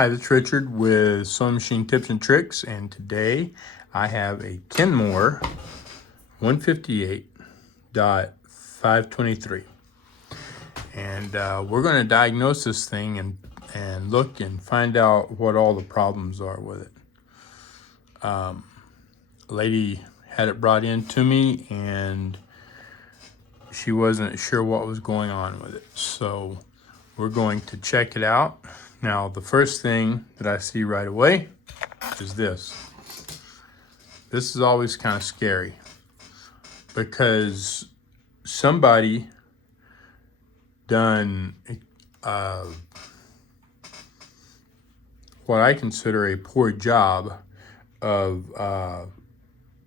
Hi, this is Richard with Sewing Machine Tips and Tricks, and today I have a Kenmore 158.523, and we're going to diagnose this thing and look and find out what all the problems are with it. A lady had it brought in to me, and she wasn't sure what was going on with it, so we're going to check it out. Now, the first thing that I see right away is this. This is always kind of scary because somebody done what I consider a poor job of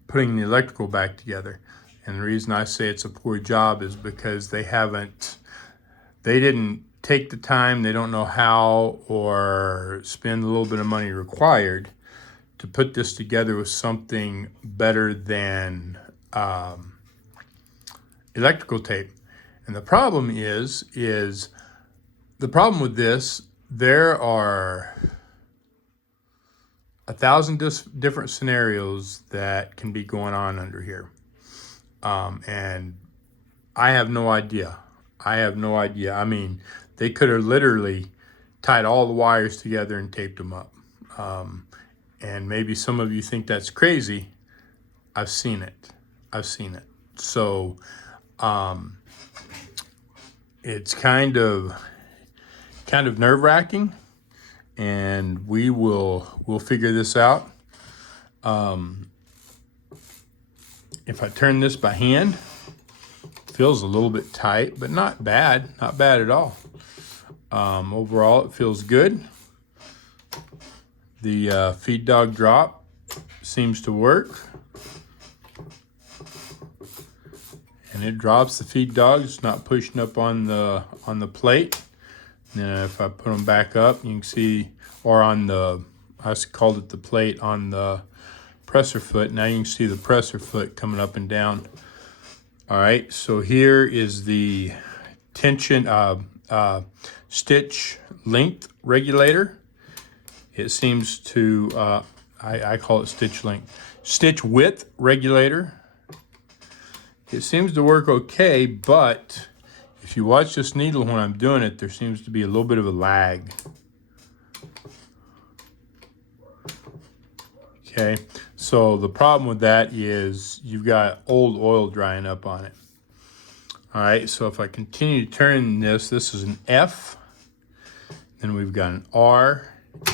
putting the electrical back together. And the reason I say it's a poor job is because they didn't take the time, they don't know how, or spend a little bit of money required to put this together with something better than electrical tape. And the problem is the problem with this, there are 1,000 different scenarios that can be going on under here. And I have no idea. I mean, they could have literally tied all the wires together and taped them up. And maybe some of you think that's crazy. I've seen it. So it's kind of nerve-wracking, and we'll figure this out. If I turn this by hand, feels a little bit tight, but not bad at all. Overall, it feels good. The feed dog drop seems to work, and it drops the feed dog. It's not pushing up on the plate. And then if I put them back up, you can see, or on the, I called it the plate on the presser foot. Now you can see the presser foot coming up and down. All right, so here is the tension stitch length regulator. It seems to, I call it stitch width regulator. It seems to work okay, but if you watch this needle when I'm doing it, there seems to be a little bit of a lag. Okay, so the problem with that is you've got old oil drying up on it. All right, so if I continue to turn this is an F, then we've got an R,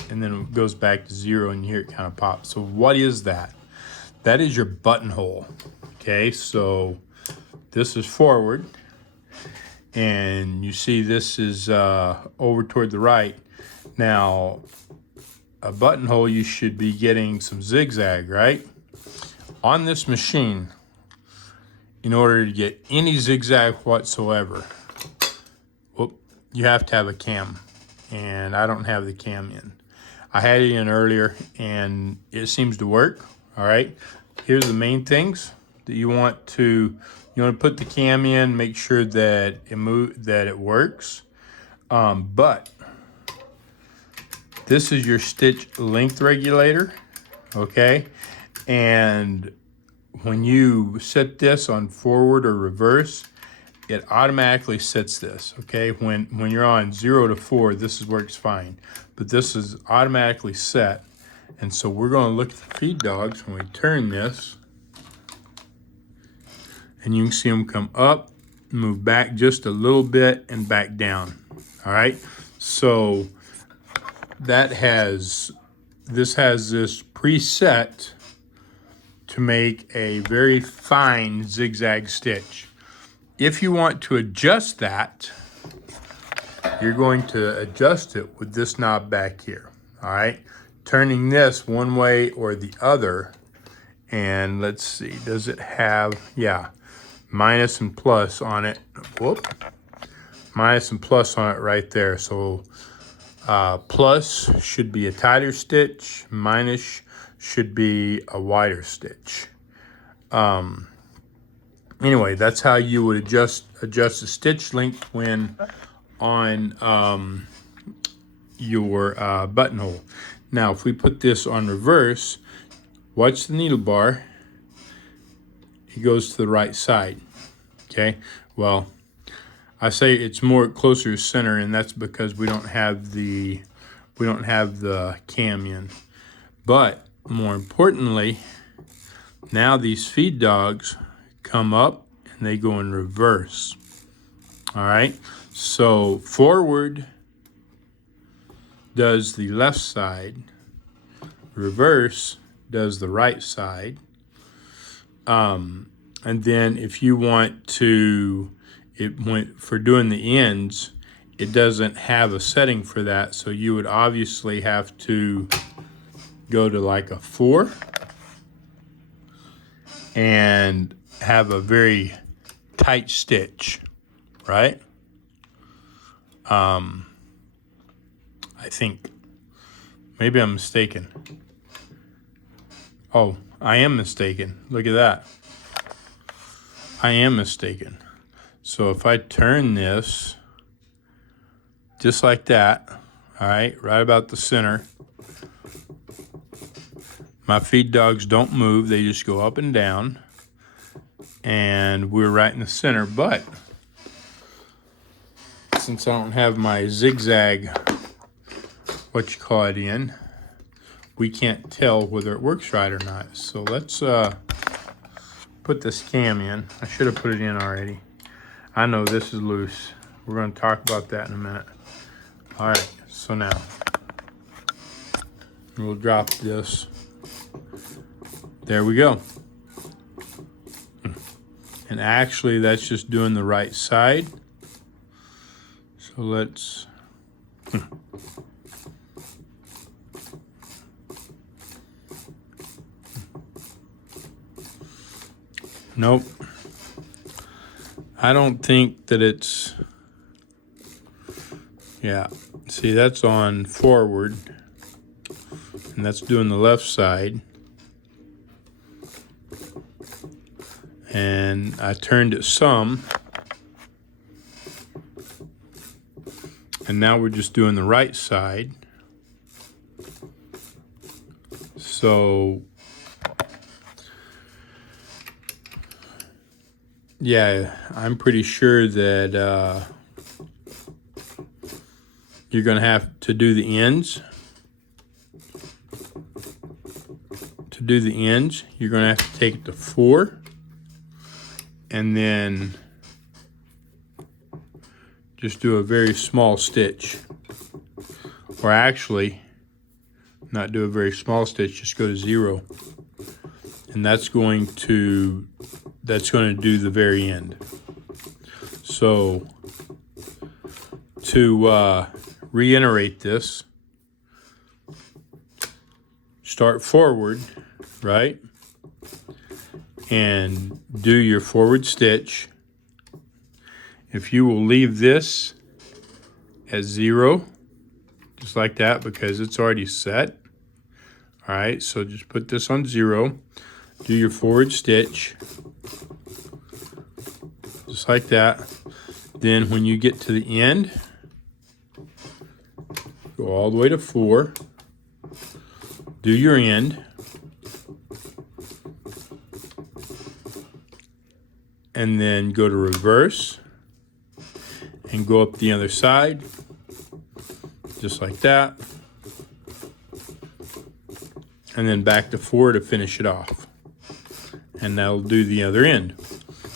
and then it goes back to 0, and you hear it kind of pop. So what is that? That is your buttonhole. Okay, so this is forward, and you see this is over toward the right. Now, a buttonhole, you should be getting some zigzag, right? On this machine, in order to get any zigzag whatsoever, you have to have a cam, and I don't have the cam in. I had it in earlier, and it seems to work. All right, here's the main things that you want to put the cam in, make sure that it works. But this is your stitch length regulator, okay? And when you set this on forward or reverse, it automatically sets this, okay? When you're on 0 to 4, this works fine. But this is automatically set. And so we're gonna look at the feed dogs when we turn this. And you can see them come up, move back just a little bit, and back down, all right? So this has this preset to make a very fine zigzag stitch. If you want to adjust that, you're going to adjust it with this knob back here, all right? Turning this one way or the other, and let's see, does it have, yeah, minus and plus on it. Whoop. Minus and plus on it right there. So plus should be a tighter stitch, minus should be a wider stitch. Anyway, that's how you would adjust the stitch length when on your buttonhole. Now, if we put this on reverse, watch the needle bar. It goes to the right side. Okay. Well, I say it's more closer to center, and that's because we don't have the cam in. But more importantly, now these feed dogs come up and they go in reverse. All right. So forward does the left side, reverse does the right side. And then if you want to, for doing the ends, it doesn't have a setting for that. So you would obviously have to go to like a 4 and have a very tight stitch, right? I think maybe I'm mistaken. Oh, I am mistaken. Look at that. I am mistaken. So if I turn this just like that, all right, right about the center, my feed dogs don't move. They just go up and down. And we're right in the center. But since I don't have my zigzag, in, we can't tell whether it works right or not. So let's put this cam in. I should have put it in already. I know this is loose. We're going to talk about that in a minute. All right, so now we'll drop this. There we go. And actually, that's just doing the right side. So let's... Nope. I don't think that it's... Yeah. See, that's on forward. And that's doing the left side. And I turned it some. And now we're just doing the right side. So... yeah, I'm pretty sure that you're going to have to do the ends. To do the ends, you're going to have to take it to 4. And then just do a very small stitch. Or actually, not do a very small stitch, just go to 0. And that's going to do the very end. So to reiterate this, start forward, right? And do your forward stitch. If you will leave this at 0, just like that, because it's already set. All right, so just put this on 0. Do your forward stitch, just like that. Then when you get to the end, go all the way to 4. Do your end. And then go to reverse and go up the other side, just like that. And then back to 4 to finish it off. And that'll do the other end.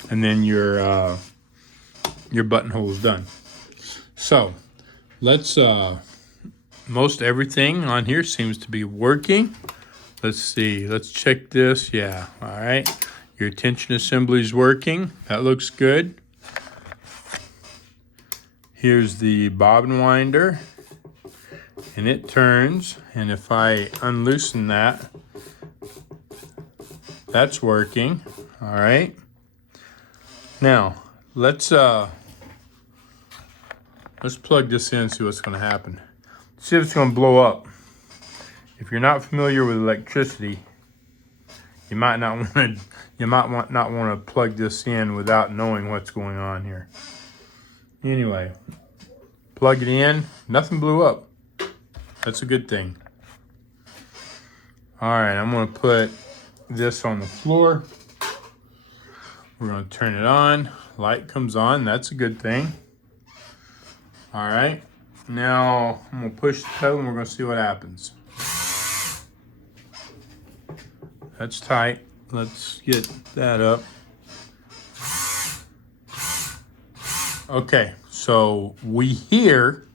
And then your buttonhole is done. So let's, most everything on here seems to be working. Let's see, let's check this. Yeah, all right. Your tension assembly is working. That looks good. Here's the bobbin winder. And it turns. And if I unloosen that, that's working. All right. Now, let's plug this in and see what's going to happen. See if it's going to blow up. If you're not familiar with electricity, you might not want to plug this in without knowing what's going on here. Anyway, plug it in. Nothing blew up. That's a good thing. All right, I'm gonna put this on the floor. We're gonna turn it on. Light comes on, that's a good thing. All right, now I'm gonna push the pedal and we're gonna see what happens. That's tight. Let's get that up. Okay, so we hear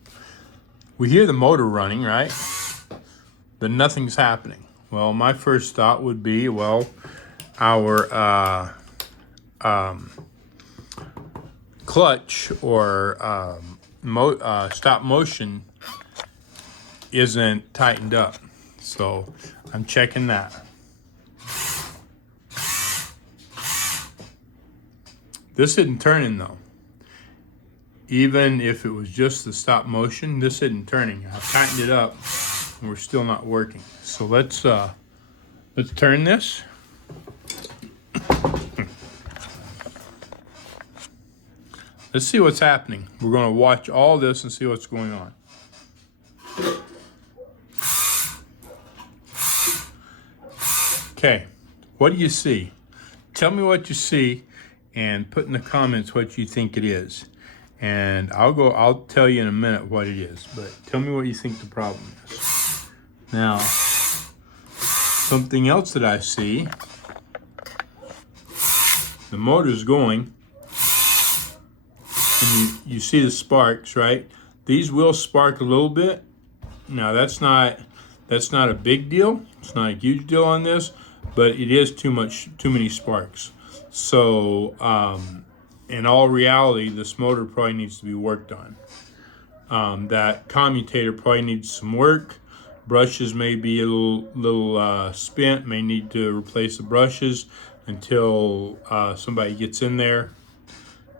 the motor running, right? But nothing's happening. Well, my first thought would be, well, our clutch or stop motion isn't tightened up. So I'm checking that. This isn't turning though. Even if it was just the stop motion, this isn't turning. I've tightened it up and we're still not working. So let's turn this. Let's see what's happening. We're gonna watch all this and see what's going on. Okay, what do you see? Tell me what you see and put in the comments what you think it is. And I'll tell you in a minute what it is, but tell me what you think the problem is. Now, something else that I see, the motor's going, and you see the sparks, right? These will spark a little bit. Now that's not a big deal. It's not a huge deal on this, but it is too many sparks. So, in all reality, this motor probably needs to be worked on. That commutator probably needs some work. Brushes may be a little spent, may need to replace the brushes until somebody gets in there.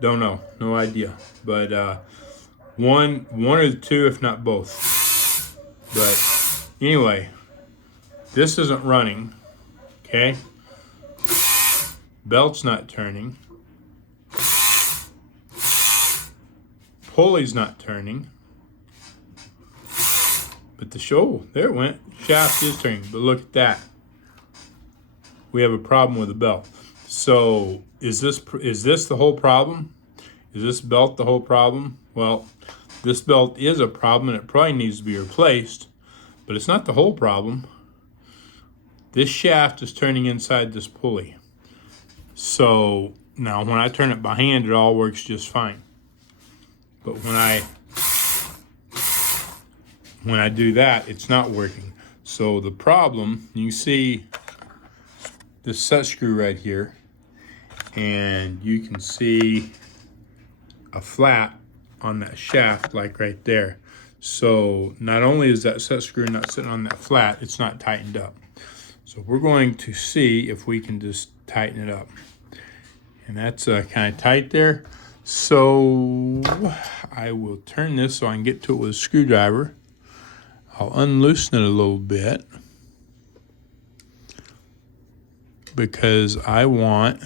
Don't know, no idea. But one or the two, if not both. But anyway, this isn't running, okay? Belt's not turning. Pulley's not turning. But there it went. Shaft is turning, but look at that. We have a problem with the belt. So is this the whole problem? Is this belt the whole problem? Well, this belt is a problem and it probably needs to be replaced, but it's not the whole problem. This shaft is turning inside this pulley. So now when I turn it by hand, it all works just fine. But when I do that, it's not working. So the problem, you see this set screw right here, and you can see a flat on that shaft like right there. So not only is that set screw not sitting on that flat, it's not tightened up. So we're going to see if we can just tighten it up. And that's kind of tight there. So I will turn this so I can get to it with a screwdriver. I'll unloosen it a little bit because I want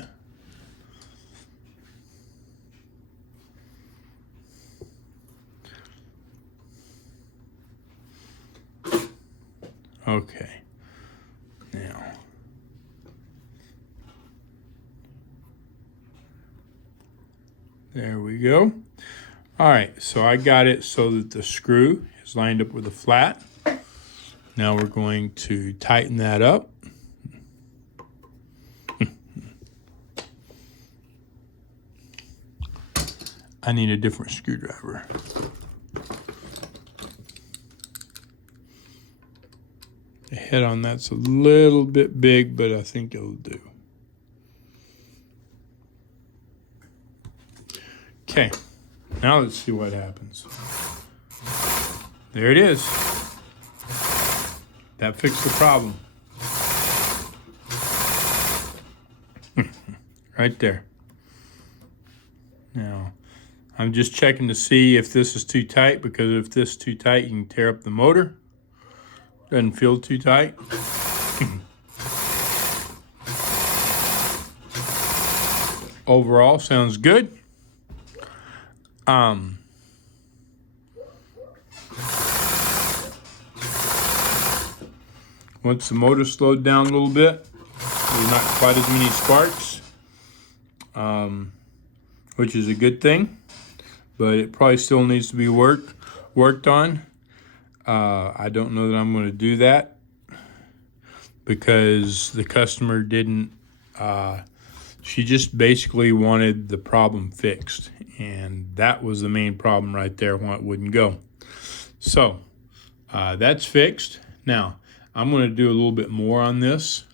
okay. Now there we go. All right, so I got it so that the screw is lined up with the flat. Now we're going to tighten that up. I need a different screwdriver. The head on that's a little bit big, but I think it'll do. Okay, now let's see what happens. There it is. That fixed the problem. Right there. Now, I'm just checking to see if this is too tight, because if this is too tight, you can tear up the motor. Doesn't feel too tight. Overall, sounds good. Once the motor slowed down a little bit, there's not quite as many sparks, which is a good thing, but it probably still needs to be worked on. I don't know that I'm going to do that because the customer didn't, she just basically wanted the problem fixed, and that was the main problem right there why it wouldn't go. So that's fixed. Now I'm going to do a little bit more on this.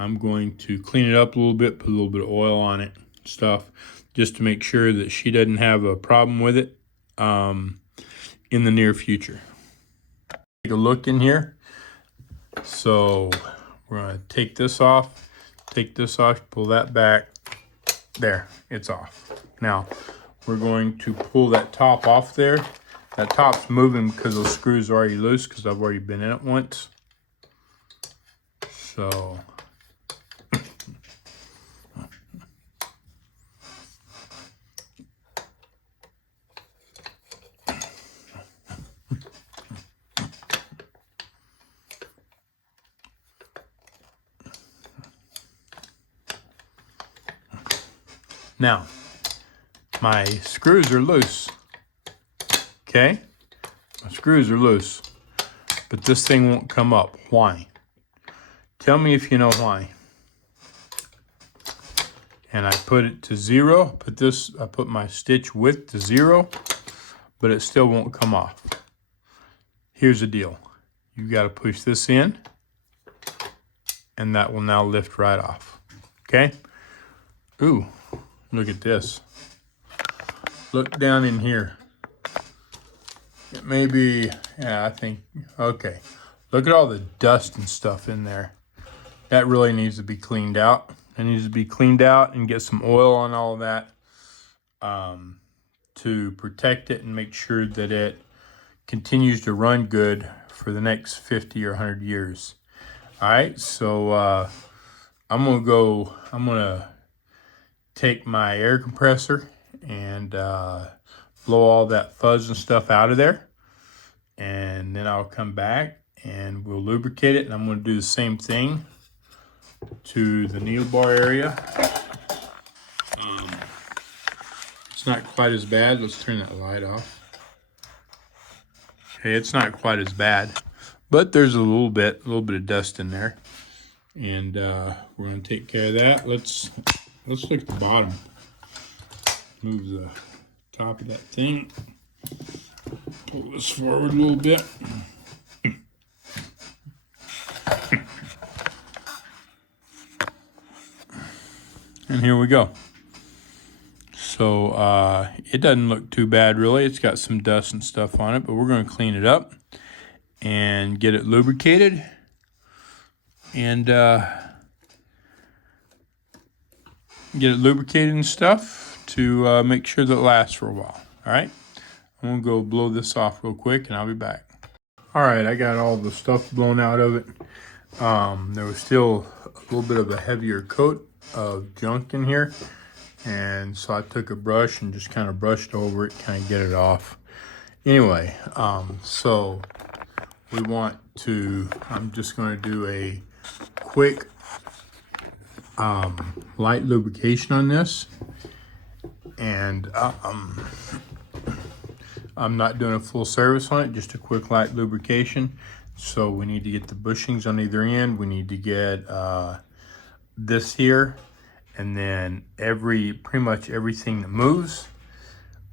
I'm going to clean it up a little bit, put a little bit of oil on it, stuff, just to make sure that she doesn't have a problem with it in the near future. Take a look in here. So we're going to take this off, pull that back. There, it's off. Now we're going to pull that top off there. That top's moving because those screws are already loose because I've already been in it once. So now, my screws are loose, okay? My screws are loose, but this thing won't come up. Why? Tell me if you know why. And I put it to 0, I put my stitch width to 0, but it still won't come off. Here's the deal. You got to push this in, and that will now lift right off, okay? Ooh. Look at this. Look down in here. It may be, yeah, I think, okay. Look at all the dust and stuff in there. That really needs to be cleaned out. It needs to be cleaned out and get some oil on all of that to protect it and make sure that it continues to run good for the next 50 or 100 years. All right, so I'm gonna take my air compressor and blow all that fuzz and stuff out of there, and then I'll come back and we'll lubricate it, and I'm going to do the same thing to the needle bar area. It's not quite as bad. Let's turn that light off. Okay, it's not quite as bad, but there's a little bit of dust in there, and we're going to take care of that. Let's look at the bottom. Move the top of that thing. Pull this forward a little bit. And here we go. So it doesn't look too bad really. It's got some dust and stuff on it, but we're going to clean it up and get it lubricated. And get it lubricated and stuff to make sure that it lasts for a while. All right, I'm gonna go blow this off real quick and I'll be back. All right, I got all the stuff blown out of it. There was still a little bit of a heavier coat of junk in here, and so I took a brush and just kind of brushed over it, kind of get it off. Anyway, so we want to, I'm just going to do a quick light lubrication on this, and I'm not doing a full service on it, just a quick light lubrication. So we need to get the bushings on either end. We need to get this here, and then pretty much everything that moves,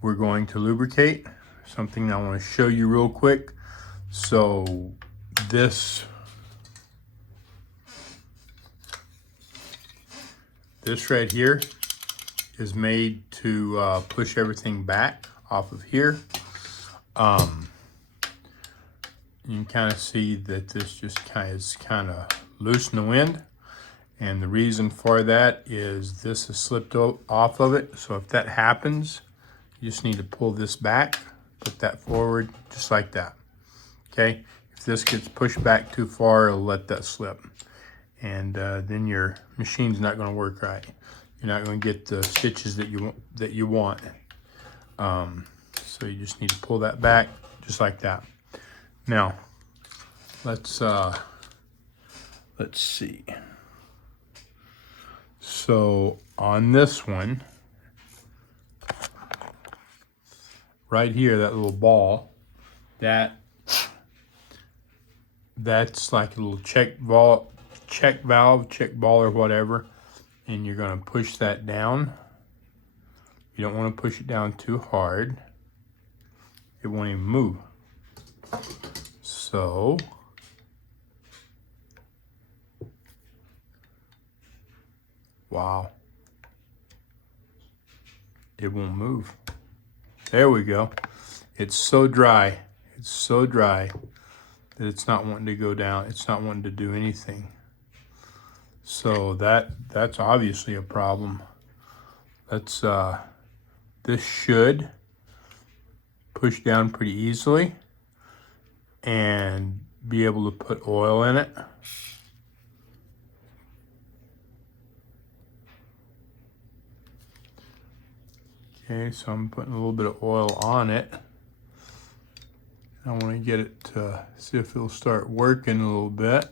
we're going to lubricate. Something I want to show you real quick. So this right here is made to push everything back off of here. You can kind of see that this just kind of loose in the wind, and the reason for that is this has slipped off of it. So if that happens, you just need to pull this back, put that forward just like that. Okay, if this gets pushed back too far, it'll let that slip, and then your machine's not going to work right. You're not going to get the stitches that you want. So you just need to pull that back just like that. Now let's let's see. So on this one, right here, that little ball, that's like a little check valve, check ball or whatever, and you're gonna push that down. You don't want to push it down too hard. It won't even move. So wow, it won't move. There we go. It's so dry. It's so dry that it's not wanting to go down. It's not wanting to do anything. So that's obviously a problem. Let's this should push down pretty easily and be able to put oil in it. Okay, so I'm putting a little bit of oil on it. I want to get it to see if it'll start working a little bit.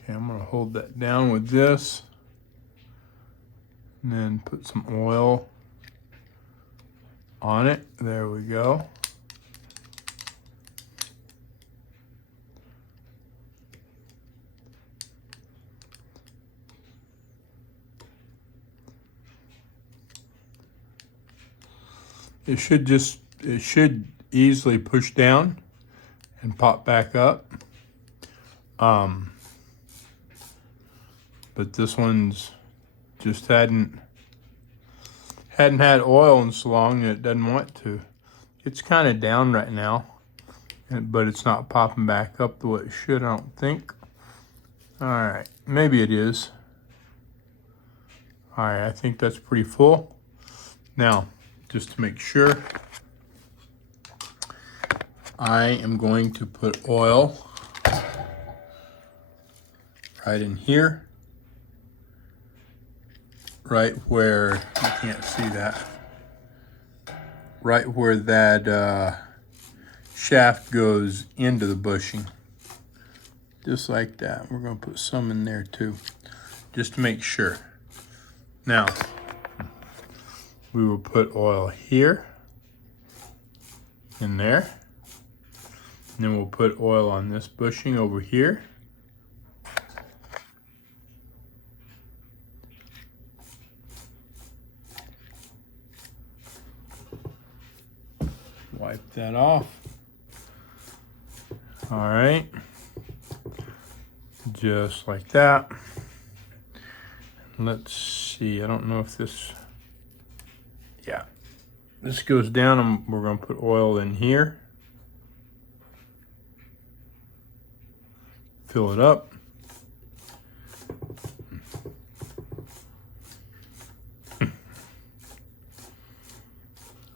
Okay, I'm going to hold that down with this and then put some oil on it. There we go. It should easily push down and pop back up. But this one's just hadn't had oil in so long that it doesn't want to. It's kind of down right now, but it's not popping back up the way it should, I don't think. All right, maybe it is. All right, I think that's pretty full. Now, just to make sure, I am going to put oil right in here, right where, you can't see that, right where that shaft goes into the bushing. Just like that. We're going to put some in there too, just to make sure. Now, we will put oil here, in there, and then we'll put oil on this bushing over here. Wipe that off. All right, just like that. Let's see, I don't know if this, yeah, this goes down and we're gonna put oil in here. Fill it up.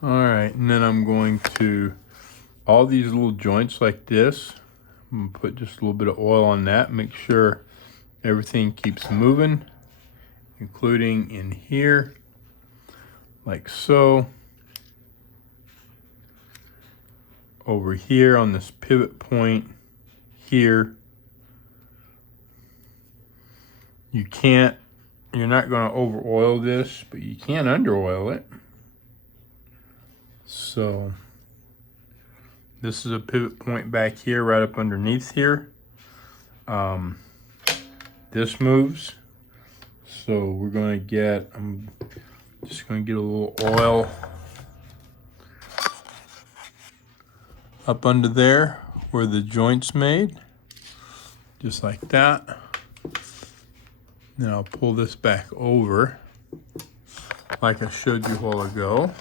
All right, and then I'm going to, all these little joints like this, I'm gonna put just a little bit of oil on that, make sure everything keeps moving, including in here, like so. Over here on this pivot point here. You're not gonna over oil this, but you can under oil it. So this is a pivot point back here, right up underneath here. This moves. So we're gonna get, I'm just gonna get a little oil up under there where the joint's made, just like that. Then I'll pull this back over like I showed you a while ago.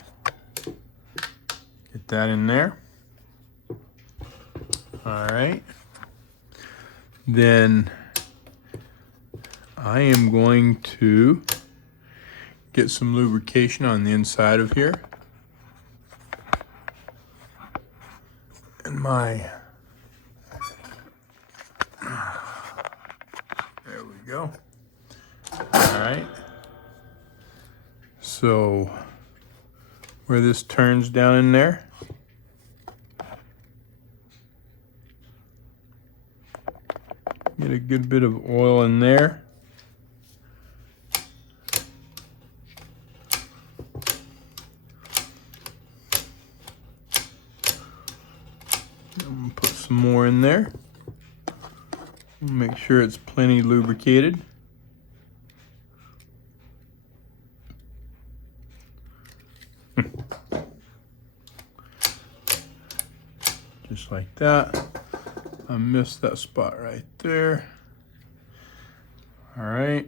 Get that in there. All right. Then I am going to get some lubrication on the inside of here. And there we go. All right. So where this turns down in there. Get a good bit of oil in there. I'm gonna put some more in there. Make sure it's plenty lubricated. Just like that. I missed that spot right there. All right.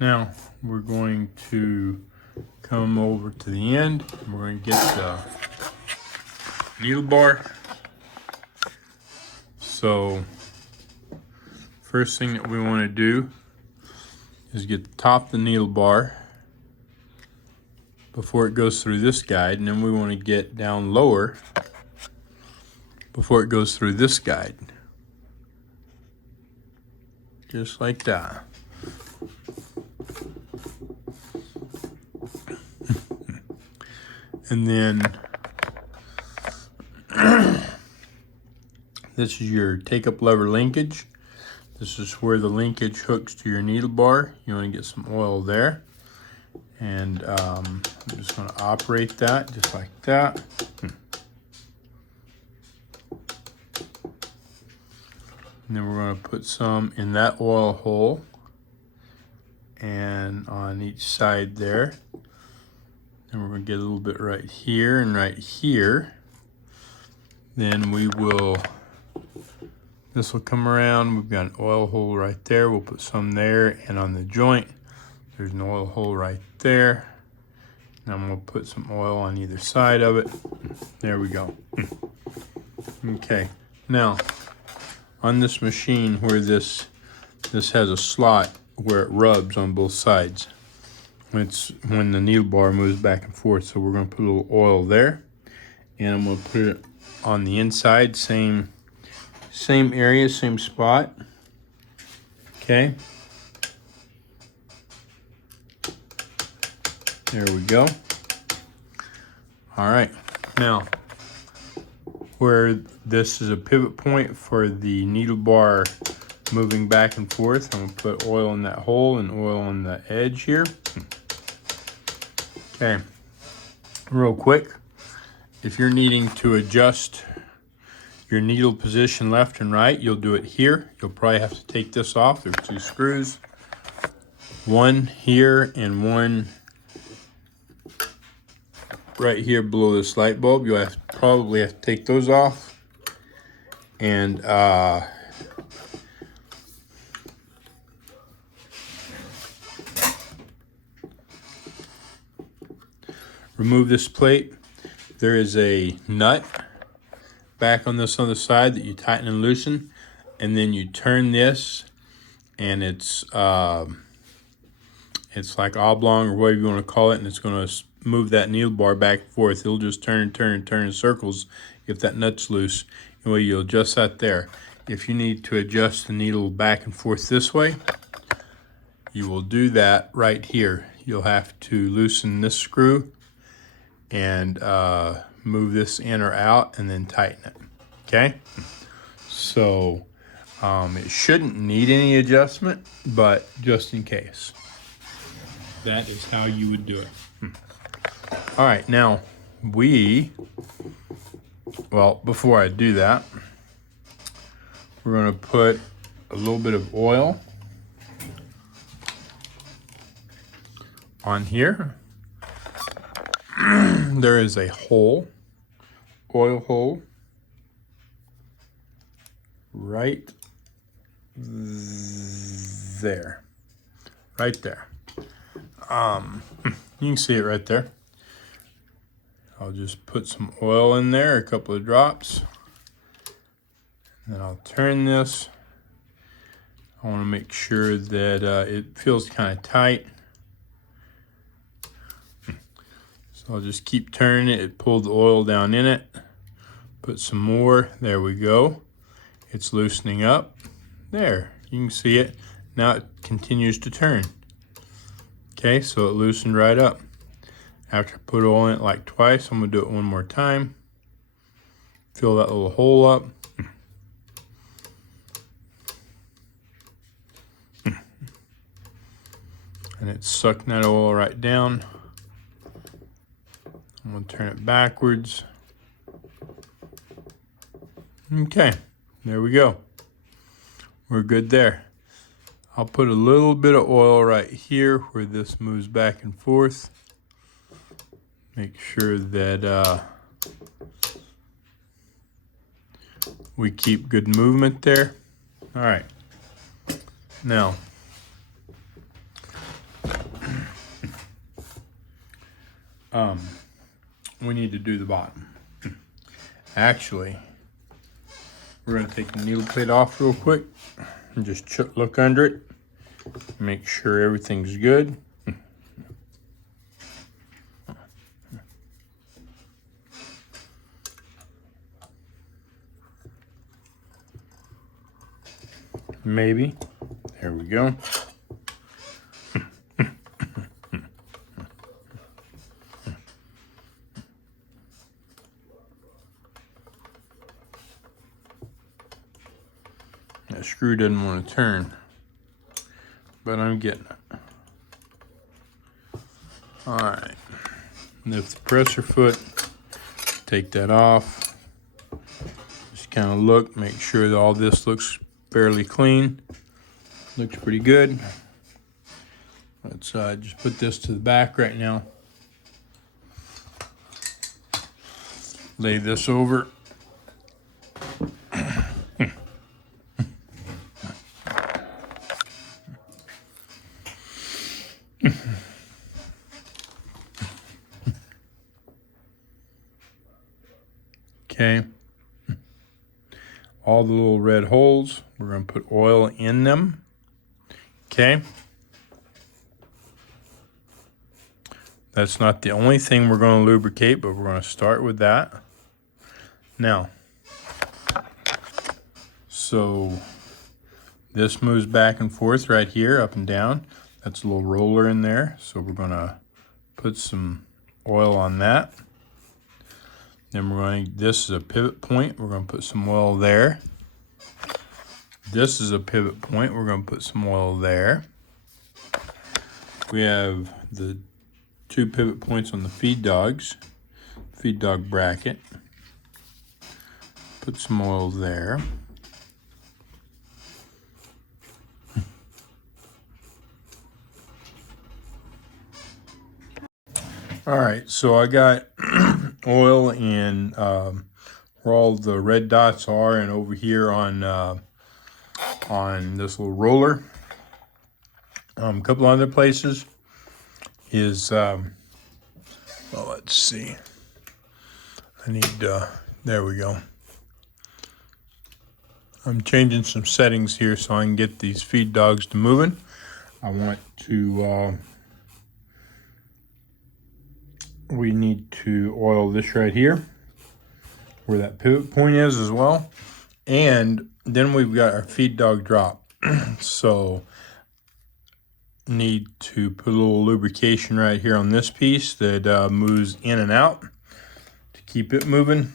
Now we're going to come over to the end. We're going to get the needle bar. So first thing that we want to do is get the top of the needle bar before it goes through this guide, and then we want to get down lower before it goes through this guide. Just like that. And then this is your take-up lever linkage. This is where the linkage hooks to your needle bar. You want to get some oil there. And I'm just going to operate that just like that. And then we're going to put some in that oil hole and on each side there. And we're going to get a little bit right here and right here. Then we will, this will come around. We've got an oil hole right there. We'll put some there, and on the joint, there's an oil hole right there. And I'm going to put some oil on either side of it. There we go. Okay, now on this machine where this has a slot where it rubs on both sides. When the needle bar moves back and forth, so we're going to put a little oil there, and I'm going to put it on the inside, same area, same spot. Okay, there we go. All right, now where this is a pivot point for the needle bar moving back and forth, I'm going to put oil in that hole and oil on the edge here. Okay, real quick, if you're needing to adjust your needle position left and right, you'll do it here. You'll probably have to take this off. There's 2 screws, one here and one right here below this light bulb. You'll probably have to take those off and remove this plate. There is a nut back on this other side that you tighten and loosen, and then you turn this, and it's like oblong or whatever you want to call it, and it's going to move that needle bar back and forth. It'll just turn and turn and turn in circles if that nut's loose. Anyway, you'll adjust that there. If you need to adjust the needle back and forth this way, you will do that right here. You'll have to loosen this screw and move this in or out and then tighten it. Okay, so it shouldn't need any adjustment, but just in case, that is how you would do it. All right, now before I do that, we're going to put a little bit of oil on here. There is a hole, oil hole, right there. Right there. You can see it right there. I'll just put some oil in there, a couple of drops. And then I'll turn this. I want to make sure that it feels kind of tight. So I'll just keep turning it. Pull the oil down in it. Put some more. There we go. It's loosening up. There, you can see it. Now it continues to turn. Okay, so it loosened right up. After I put oil in it like twice, I'm gonna do it one more time. Fill that little hole up. And it's sucking that oil right down. I'm gonna turn it backwards. Okay, there we go. We're good there. I'll put a little bit of oil right here where this moves back and forth. Make sure that we keep good movement there. All right. Now, we need to do the bottom. Actually, we're going to take the needle plate off real quick and just look under it. Make sure everything's good. Maybe. There we go. That screw doesn't want to turn, but I'm getting it. All right. Lift the presser foot. Take that off. Just kind of look, make sure that all this looks fairly clean. Looks pretty good. Let's just put this to the back right now. Lay this over. Okay. All the little red holes, we're going to put oil in them. Okay. That's not the only thing we're going to lubricate, but we're going to start with that. Now, so this moves back and forth right here, up and down. That's a little roller in there. So we're going to put some oil on that. Then we're going to, this is a pivot point. We're going to put some oil there. This is a pivot point. We're going to put some oil there. We have the 2 pivot points on the feed dog bracket. Put some oil there. All right, so I got oil in where all the red dots are, and over here on this little roller. A couple other places is well, let's see. I need there we go. I'm changing some settings here so I can get these feed dogs to moving. I want to we need to oil this right here where that pivot point is as well. And then we've got our feed dog drop. So need to put a little lubrication right here on this piece that moves in and out to keep it moving.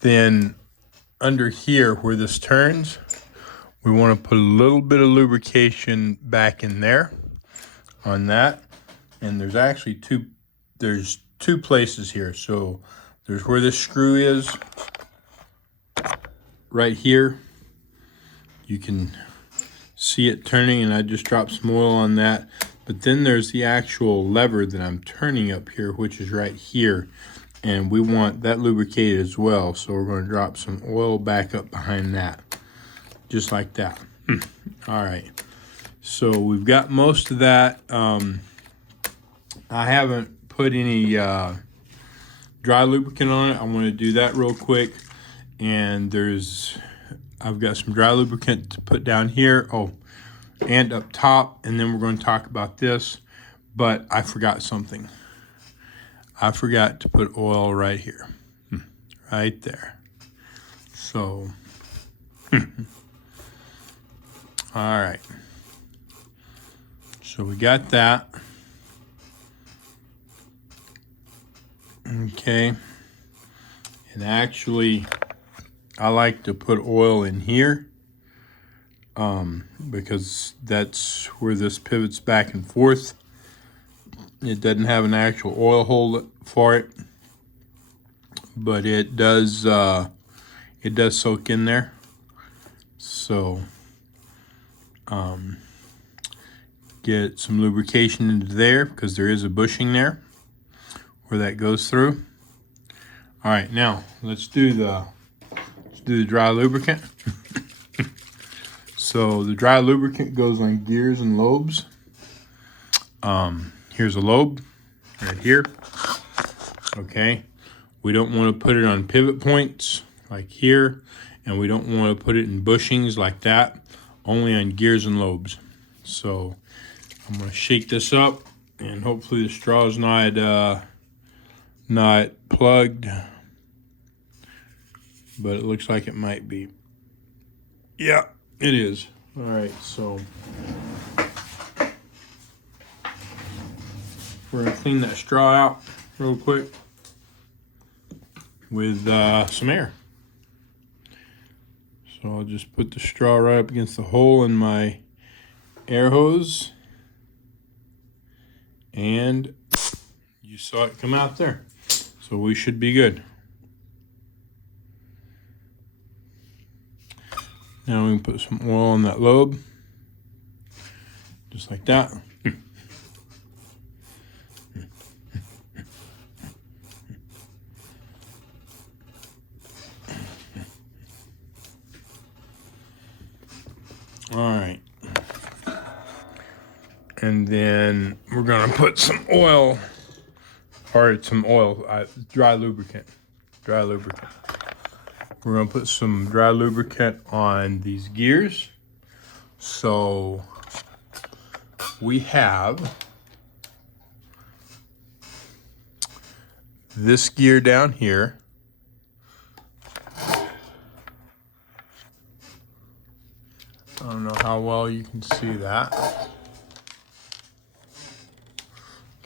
Then under here where this turns, we want to put a little bit of lubrication back in there on that. And there's actually two places here. So there's where this screw is right here. You can see it turning, and I just dropped some oil on that. But then there's the actual lever that I'm turning up here, which is right here. And we want that lubricated as well. So we're going to drop some oil back up behind that. Just like that. All right. So we've got most of that. I haven't put any dry lubricant on it. I want to do that real quick. And I've got some dry lubricant to put down here. Oh, and up top. And then we're going to talk about this. But I forgot something. I forgot to put oil right here. Right there. So, all right. So we got that. Okay. And actually, I like to put oil in here because that's where this pivots back and forth. It doesn't have an actual oil hole for it, but it does soak in there. So get some lubrication into there because there is a bushing there where that goes through. All right, now let's do the dry lubricant. So the dry lubricant goes on gears and lobes. Here's a lobe right here. Okay, we don't want to put it on pivot points like here, and we don't want to put it in bushings like that, only on gears and lobes. So I'm going to shake this up, and hopefully the straw is not plugged, but it looks like it might be. Yeah, it is. All right, so we're going to clean that straw out real quick with some air. So I'll just put the straw right up against the hole in my air hose, and you saw it come out there. So we should be good. Now we can put some oil on that lobe, just like that. All right. And then we're gonna put some oil, dry lubricant. We're gonna put some dry lubricant on these gears. So we have this gear down here. I don't know how well you can see that.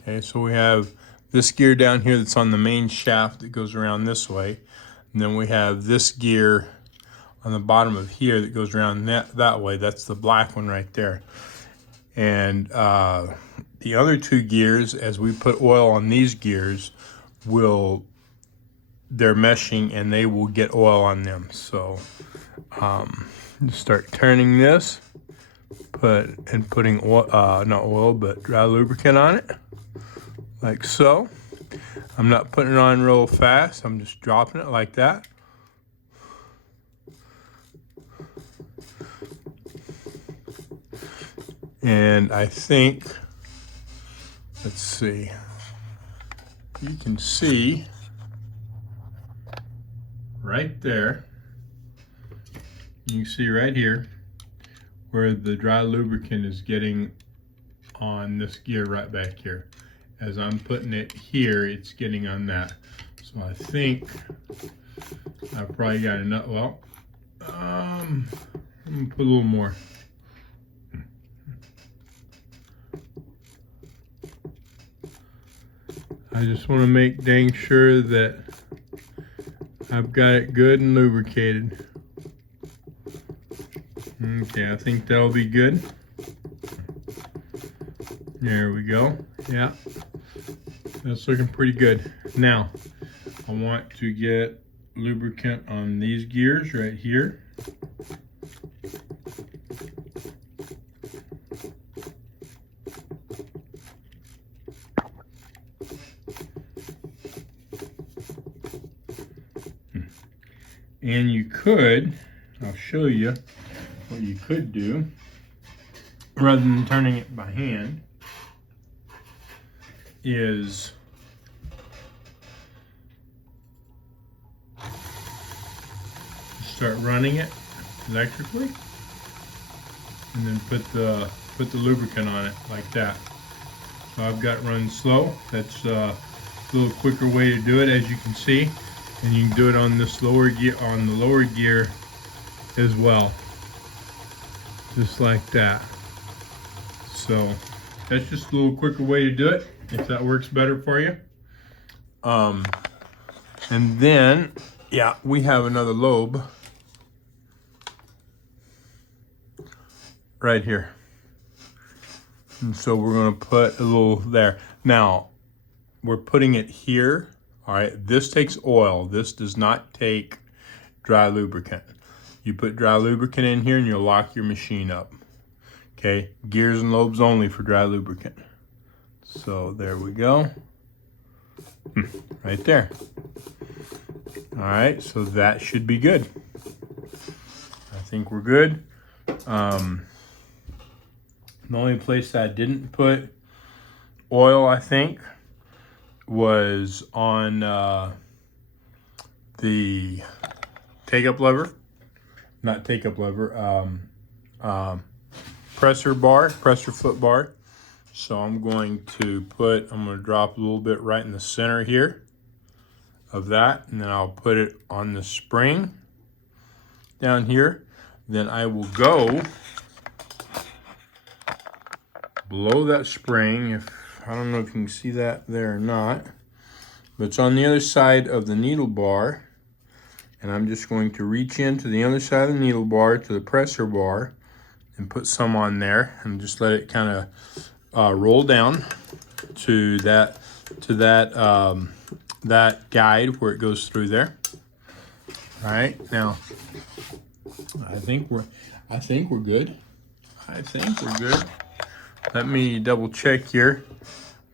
Okay, so we have this gear down here that's on the main shaft that goes around this way. And then we have this gear on the bottom of here that goes around that way. That's the black one right there. And the other two gears, as we put oil on these gears, they're meshing and they will get oil on them. So just start turning this, putting oil, not oil, but dry lubricant on it, like so. I'm not putting it on real fast. I'm just dropping it like that. And I think, let's see, you can see right there, you can see right here where the dry lubricant is getting on this gear right back here. As I'm putting it here, it's getting on that. So I think I've probably got enough. Well, I'm gonna put a little more. I just want to make dang sure that I've got it good and lubricated. Okay, I think that'll be good. There we go. Yeah, that's looking pretty good. Now, I want to get lubricant on these gears right here. And you could, I'll show you what you could do, rather than turning it by hand, is start running it electrically, and then put the lubricant on it like that. So I've got it running slow. That's a little quicker way to do it, as you can see. And you can do it on this lower gear, on the lower gear as well. Just like that. So that's just a little quicker way to do it, if that works better for you. And then, yeah, we have another lobe right here. And so we're gonna put a little there. Now, we're putting it here. All right, this takes oil. This does not take dry lubricant. You put dry lubricant in here and you'll lock your machine up. Okay, gears and lobes only for dry lubricant. So there we go. Right there. All right, so that should be good. I think we're good. The only place I didn't put oil, I think, was on the take-up lever. Not take-up lever, pressure foot bar. So I'm going to drop a little bit right in the center here of that, and then I'll put it on the spring down here. Then I will go below that spring. I don't know if you can see that there or not, but it's on the other side of the needle bar. And I'm just going to reach into the other side of the needle bar to the pressure bar and put some on there and just let it kind of roll down to that guide where it goes through there. All right, now I think we're good. I think we're good. Let me double check here,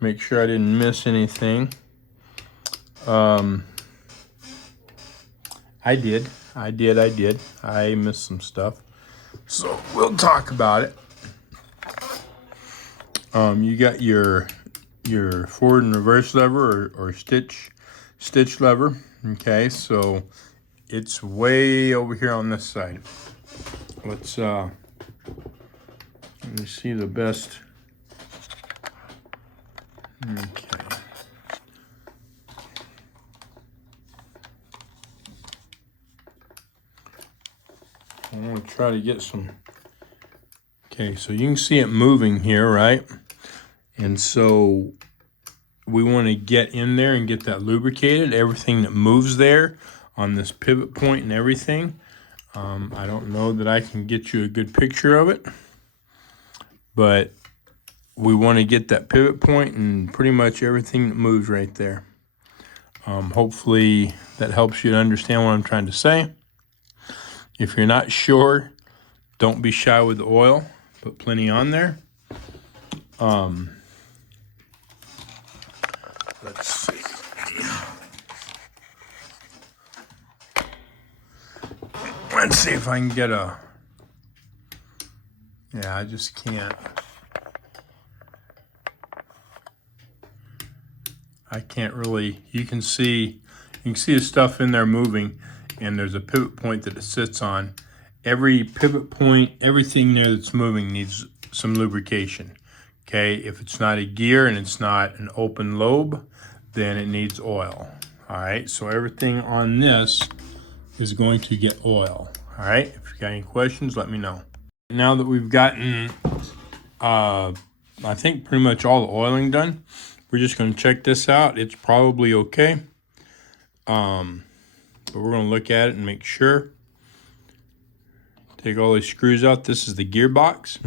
make sure I didn't miss anything. I did. I missed some stuff. So we'll talk about it. You got your forward and reverse lever or stitch lever. Okay, so it's way over here on this side. Let me see the best. Okay. I'm going to try to get some. Okay, so you can see it moving here, right? And so we want to get in there and get that lubricated. Everything that moves there on this pivot point and everything. I don't know that I can get you a good picture of it, but we want to get that pivot point and pretty much everything that moves right there. Hopefully that helps you to understand what I'm trying to say. If you're not sure, don't be shy with the oil. Put plenty on there. Let's see. Let's see if I can get a... Yeah, I just can't. I can't really... You can see the stuff in there moving, and there's a pivot point that it sits on. Every pivot point, everything there that's moving needs some lubrication. Okay, if it's not a gear and it's not an open lobe, then it needs oil. All right, so everything on this is going to get oil. All right, if you got any questions, let me know. Now that we've gotten, I think pretty much all the oiling done, we're just going to check this out. It's probably okay. But we're going to look at it and make sure. Take all these screws out. This is the gearbox.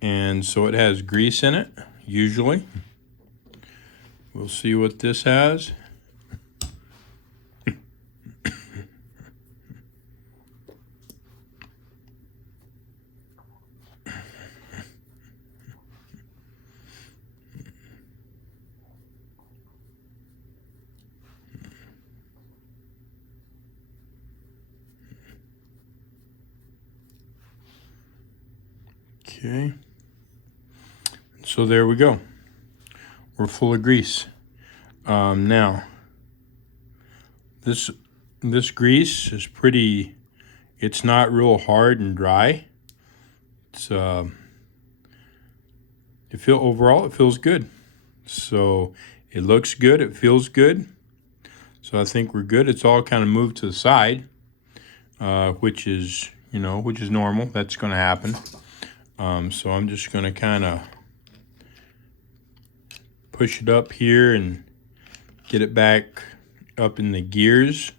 And so it has grease in it, usually. We'll see what this has. Okay. So there we go. We're full of grease. Now, this grease is pretty, it's not real hard and dry. It's overall it feels good. So it looks good, it feels good. So I think we're good. It's all kind of moved to the side, which is, which is normal. That's going to happen. So I'm just going to kind of push it up here and get it back up in the gears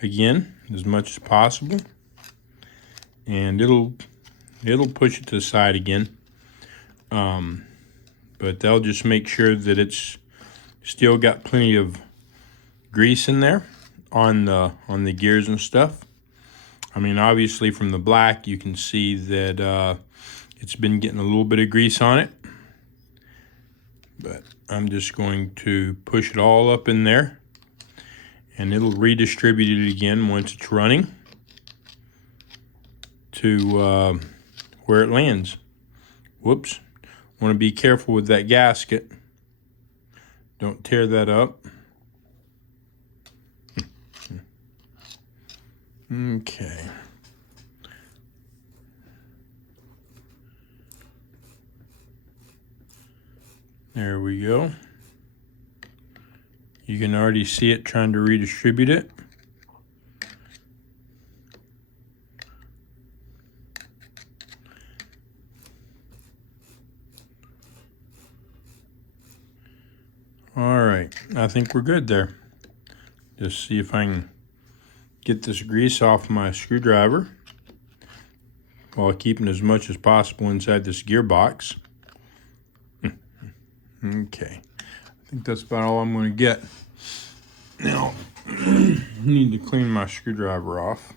again as much as possible. And it'll push it to the side again. But they'll just make sure that it's still got plenty of grease in there on the gears and stuff. I mean, obviously from the black you can see that it's been getting a little bit of grease on it. But I'm just going to push it all up in there, and it'll redistribute it again once it's running to where it lands. Whoops. Want to be careful with that gasket. Don't tear that up. Okay. There we go. You can already see it trying to redistribute it. All right, I think we're good there. Just see if I can get this grease off my screwdriver while keeping as much as possible inside this gearbox. Okay, I think that's about all I'm going to get. Now, I need to clean my screwdriver off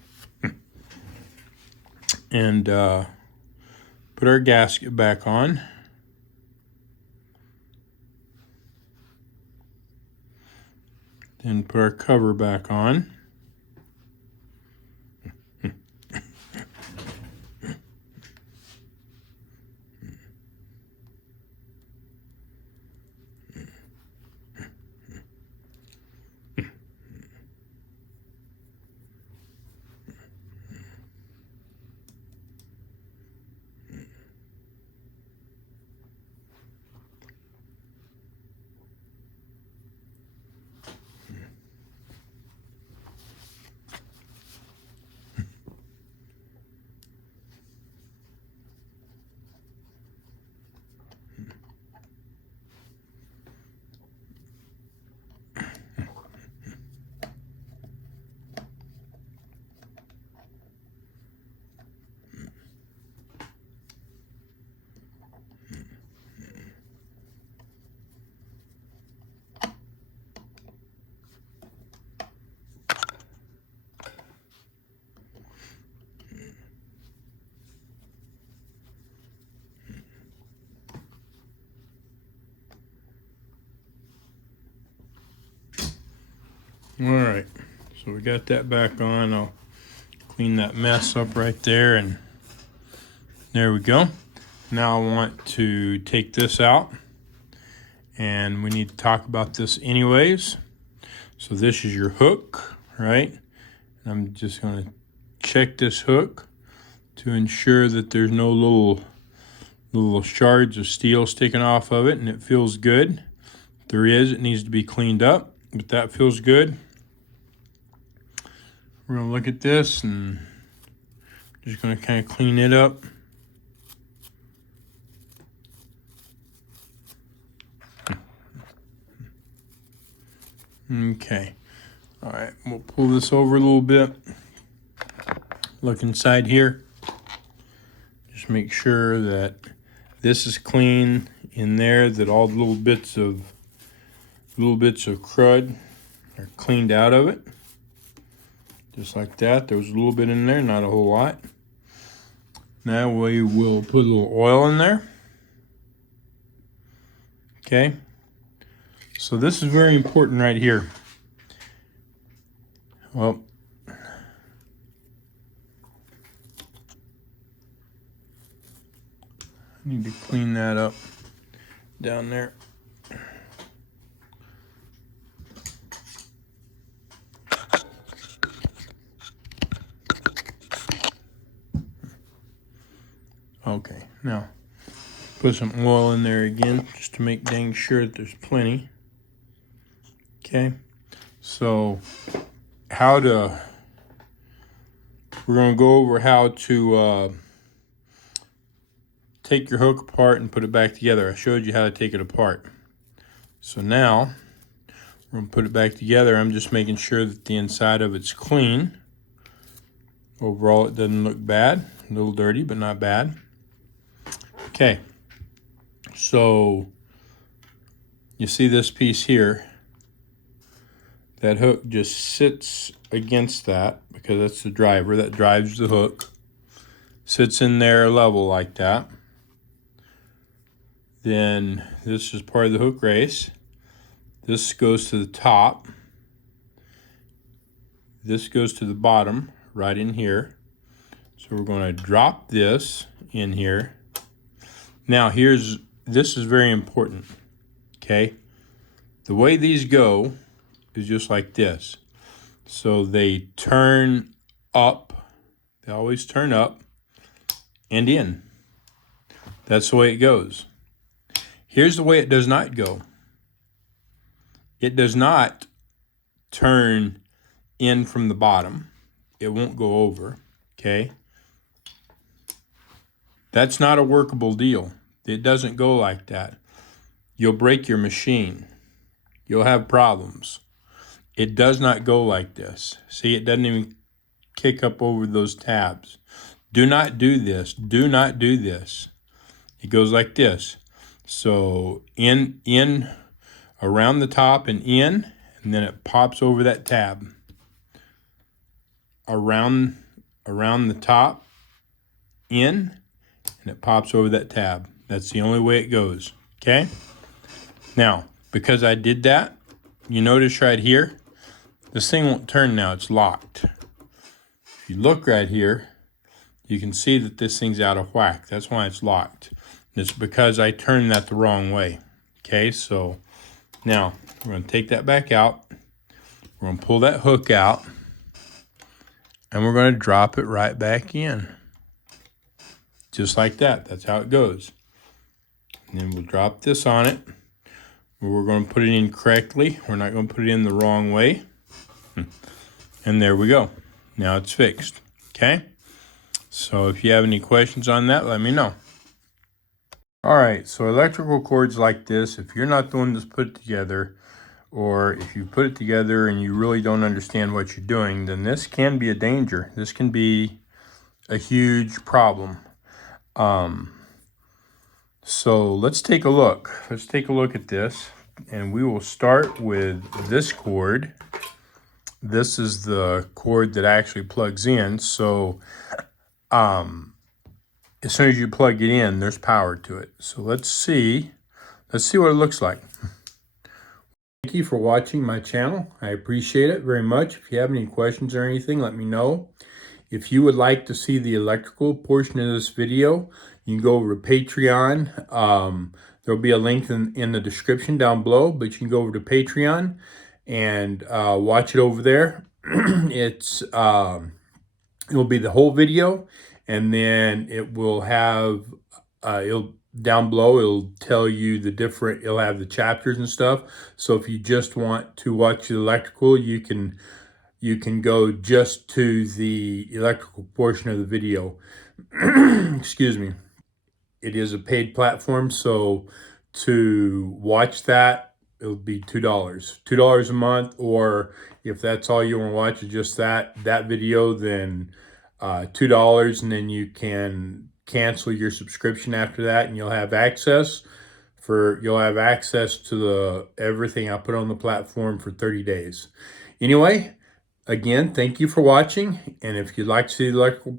and put our gasket back on. Then put our cover back on. All right, so we got that back on. I'll clean that mess up right there, and there we go. Now I want to take this out, and we need to talk about this anyways. So this is your hook, right? And I'm just going to check this hook to ensure that there's no little shards of steel sticking off of it, and it feels good. If there is, it needs to be cleaned up, but that feels good. We're going to look at this and just going to kind of clean it up. Okay. All right, we'll pull this over a little bit. Look inside here. Just make sure that this is clean in there, that all the little bits of crud are cleaned out of it. Just like that. There was a little bit in there, not a whole lot. Now we will put a little oil in there. Okay. So this is very important right here. Well, I need to clean that up down there. Okay, now put some oil in there again just to make dang sure that there's plenty. Okay, So we're going to go over how to take your hook apart and put it back together. I showed you how to take it apart. So now we're going to put it back together. I'm just making sure that the inside of it's clean. Overall, it doesn't look bad. A little dirty, but not bad. Okay. So you see this piece here. That hook just sits against that because that's the driver that drives the hook. Sits in there level like that. Then this is part of the hook race. This goes to the top. This goes to the bottom, right in here. So we're going to drop this in here. Now this is very important, okay? The way these go is just like this. So they turn up, they always turn up and in. That's the way it goes. Here's the way it does not go. It does not turn in from the bottom. It won't go over, okay? That's not a workable deal. It doesn't go like that. You'll break your machine. You'll have problems. It does not go like this. See, it doesn't even kick up over those tabs. Do not do this. Do not do this. It goes like this. So in around the top and in, and then it pops over that tab. Around the top, in, and it pops over that tab. That's the only way it goes, okay? Now, because I did that, you notice right here, this thing won't turn now, it's locked. If you look right here, you can see that this thing's out of whack. That's why it's locked. It's because I turned that the wrong way, okay? So now we're gonna take that back out. We're gonna pull that hook out, and we're gonna drop it right back in. Just like that, that's how it goes. And then we'll drop this on it. We're going to put it in correctly. We're not going to put it in the wrong way. And there we go. Now it's fixed, okay? So if you have any questions on that, let me know. All right, so electrical cords like this, if you're not the one that's put it together, or if you put it together and you really don't understand what you're doing, then this can be a danger. This can be a huge problem. So let's take a look. Let's take a look at this, and we will start with this cord. This is the cord that actually plugs in. So as soon as you plug it in, there's power to it. So let's see what it looks like. Thank you for watching my channel. I appreciate it very much. If you have any questions or anything, let me know. If you would like to see the electrical portion of this video, you can go over to Patreon. There'll be a link in the description down below, but you can go over to Patreon and watch it over there. It'll be the whole video, and then it will have down below, it'll tell you it'll have the chapters and stuff. So if you just want to watch the electrical, you can go just to the electrical portion of the video. Excuse me. It is a paid platform, so to watch that, it'll be $2. $2 a month, or if that's all you want to watch is just that video, then $2, and then you can cancel your subscription after that, and you'll have access to everything I put on the platform for 30 days. Anyway, again, thank you for watching, and if you'd like to see the electrical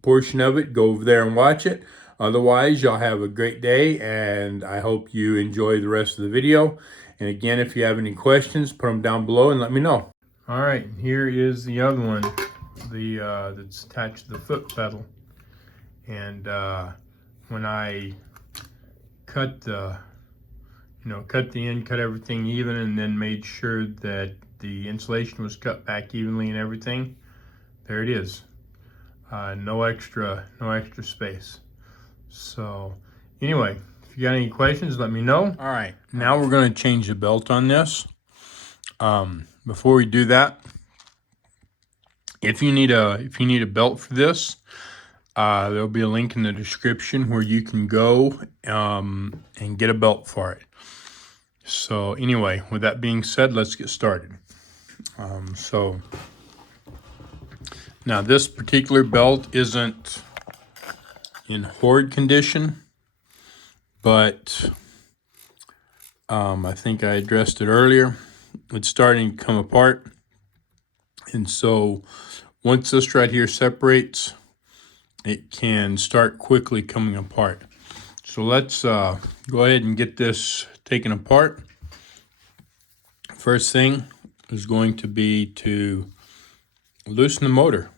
portion of it, go over there and watch it. Otherwise, y'all have a great day, and I hope you enjoy the rest of the video. And again, if you have any questions, put them down below and let me know. All right, here is the other one, that's attached to the foot pedal. And when I cut the end, cut everything even, and then made sure that the insulation was cut back evenly and everything, there it is. No extra space. So anyway, if you got any questions, let me know. All right, now we're going to change the belt on this. before we do that, if you need a belt for this, there'll be a link in the description where you can go and get a belt for it. So anyway, with that being said, let's get started. So now this particular belt isn't in horrid condition, but I think I addressed it earlier. It's starting to come apart. And so once this right here separates, it can start quickly coming apart. So let's go ahead and get this taken apart. First thing is going to be to loosen the motor.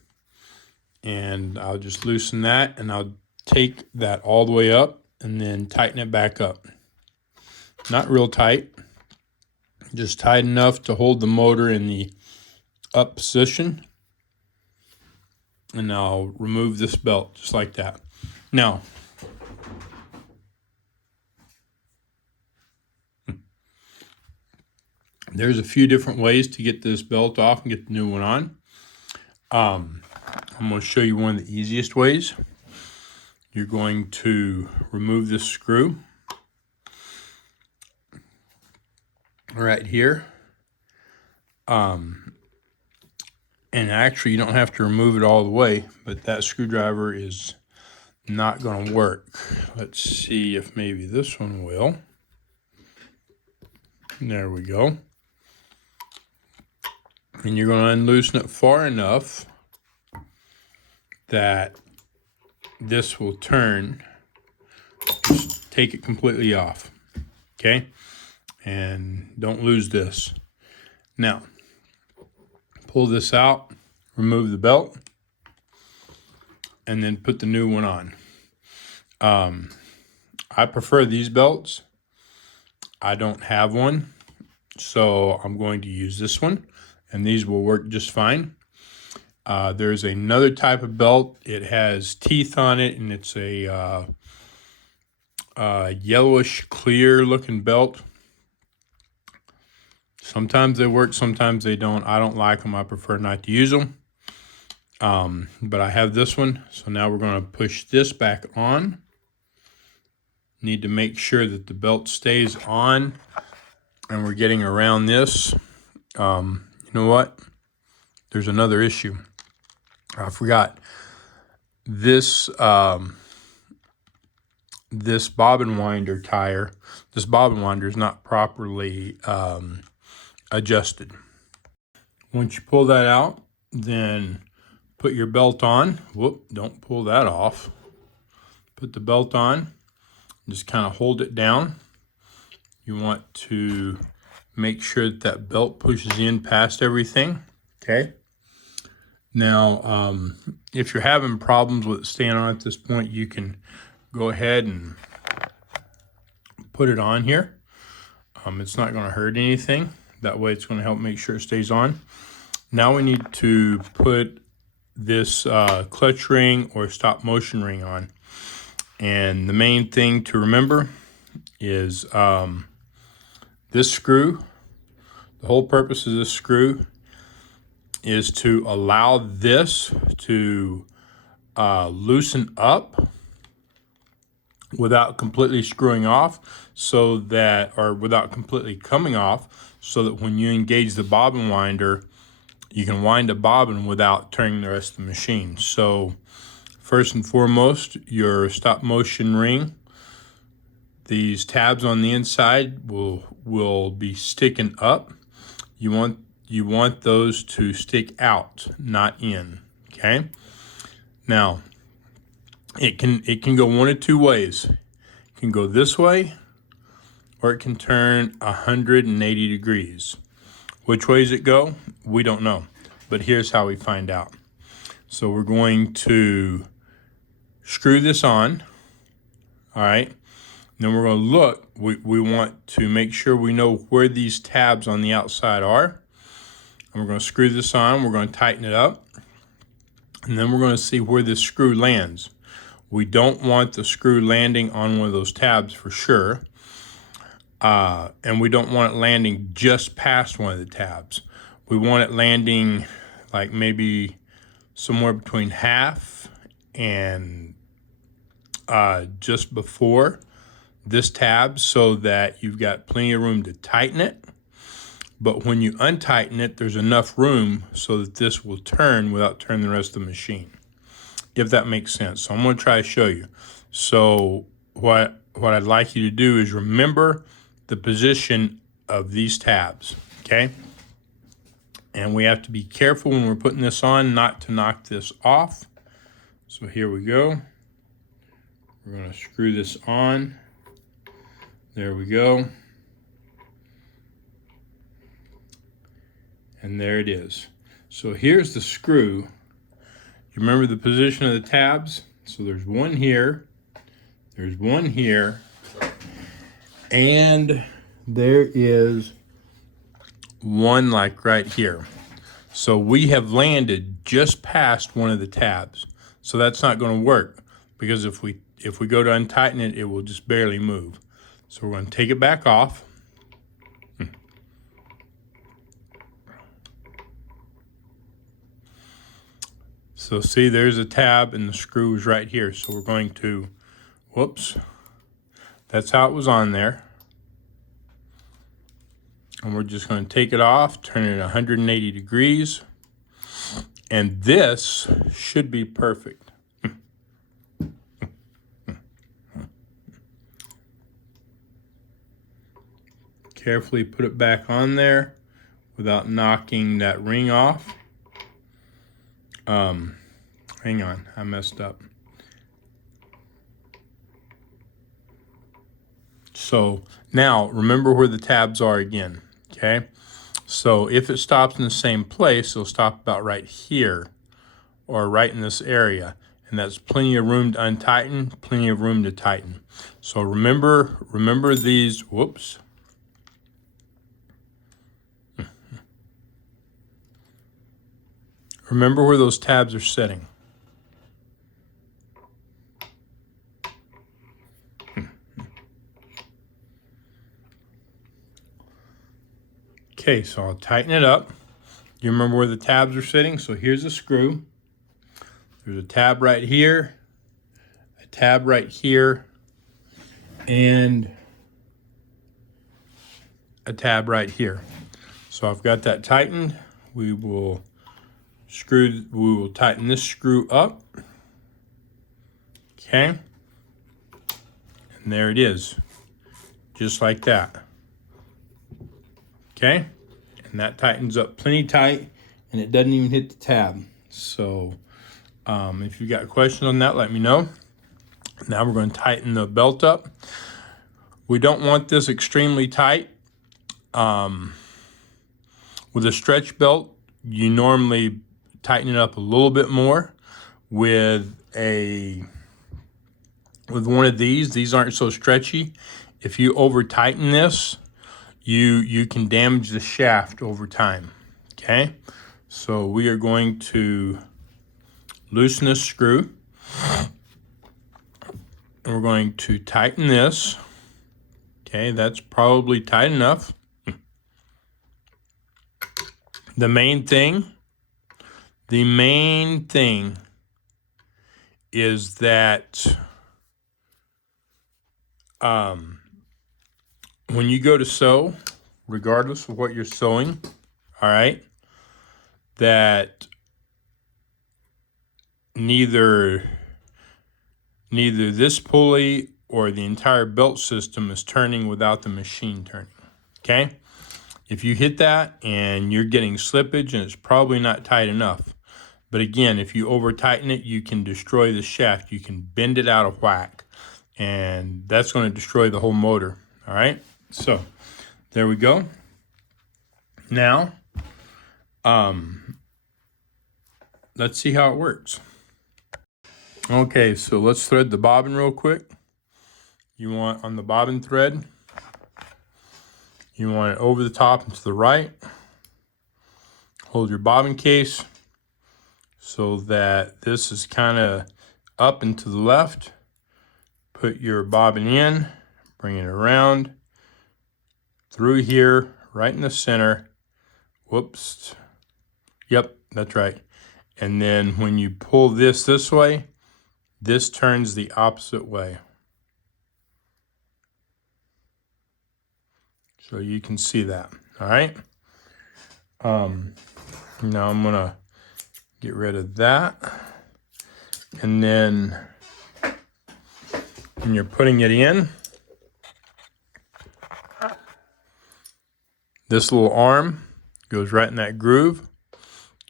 And I'll just loosen that, and I'll take that all the way up and then tighten it back up. Not real tight, just tight enough to hold the motor in the up position. And I'll remove this belt just like that. Now, there's a few different ways to get this belt off and get the new one on. I'm going to show you one of the easiest ways. You're going to remove this screw right here. And actually, you don't have to remove it all the way, but that screwdriver is not going to work. Let's see if maybe this one will. There we go. And you're going to unloosen it far enough that this will turn. Just take it completely off, okay? And don't lose this. Now, pull this out, remove the belt, and then put the new one on. I prefer these belts. I don't have one, so I'm going to use this one, and these will work just fine. There's another type of belt. It has teeth on it, and it's a yellowish clear looking belt. Sometimes they work, sometimes they don't. I don't like them. I prefer not to use them. But I have this one. So now we're going to push this back on. Need to make sure that the belt stays on. And we're getting around this. You know what? There's another issue. I forgot. This this bobbin winder tire, this bobbin winder is not properly adjusted. Once you pull that out, then put your belt on. Whoop, don't pull that off. Put the belt on, just kind of hold it down. You want to make sure that that belt pushes in past everything, okay? Now, if you're having problems with it staying on at this point, you can go ahead and put it on here. It's not going to hurt anything. That way it's going to help make sure it stays on. Now we need to put this clutch ring or stop motion ring on. And the main thing to remember is this screw, the whole purpose of this screw is to allow this to loosen up without completely screwing off, so that, or without completely coming off, so that when you engage the bobbin winder, you can wind a bobbin without turning the rest of the machine. So first and foremost, your stop motion ring, these tabs on the inside will be sticking up. You want those to stick out, not in, okay? Now, it can go one of two ways. It can go this way, or it can turn 180 degrees. Which way does it go? We don't know, but here's how we find out. So we're going to screw this on, all right? Then we're going to look. We want to make sure we know where these tabs on the outside are. And we're going to screw this on. We're going to tighten it up. And then we're going to see where this screw lands. We don't want the screw landing on one of those tabs for sure. And we don't want it landing just past one of the tabs. We want it landing like maybe somewhere between half and just before this tab, so that you've got plenty of room to tighten it. But when you untighten it, there's enough room so that this will turn without turning the rest of the machine, if that makes sense. So I'm going to try to show you. So what I'd like you to do is remember the position of these tabs, okay? And we have to be careful when we're putting this on not to knock this off. So here we go. We're going to screw this on. There we go. And there it is. So here's the screw. You remember the position of the tabs? So there's one here, there's one here, and there is one like right here. So we have landed just past one of the tabs. So that's not going to work, because if we go to untighten it, it will just barely move. So we're going to take it back off. So see, there's a tab and the screw is right here. So we're going to, whoops, that's how it was on there. And we're just going to take it off, turn it 180 degrees, and this should be perfect. Carefully put it back on there without knocking that ring off. Hang on, I messed up. So now remember where the tabs are again, okay? So if it stops in the same place, it'll stop about right here or right in this area. And that's plenty of room to untighten, plenty of room to tighten. So remember these, whoops. Remember where those tabs are sitting. Okay, so I'll tighten it up. You remember where the tabs are sitting? So here's a screw. There's a tab right here, a tab right here, and a tab right here. So I've got that tightened. We will tighten this screw up. Okay. And there it is. Just like that. Okay. And that tightens up plenty tight, and it doesn't even hit the tab. So if you got questions on that, let me know. Now we're going to tighten the belt up. We don't want this extremely tight. With a stretch belt, you normally tighten it up a little bit more. With one of these aren't so stretchy. If you over tighten this, you can damage the shaft over time. Okay, so we are going to loosen this screw, and we're going to tighten this. Okay, that's probably tight enough. The main thing is that when you go to sew, regardless of what you're sewing, all right, that neither this pulley or the entire belt system is turning without the machine turning, okay? If you hit that and you're getting slippage, and it's probably not tight enough. But again, if you over tighten it, you can destroy the shaft. You can bend it out of whack, and that's going to destroy the whole motor. All right, so there we go. Now, let's see how it works. Okay, so let's thread the bobbin real quick. You want on the bobbin thread, you want it over the top and to the right. Hold your bobbin case so that this is kind of up and to the left. Put your bobbin in, bring it around through here, right in the center, Whoops. Yep, that's right. And then when you pull this way, this turns the opposite way. So you can see that, all right? Now I'm gonna get rid of that. And then when you're putting it in, this little arm goes right in that groove,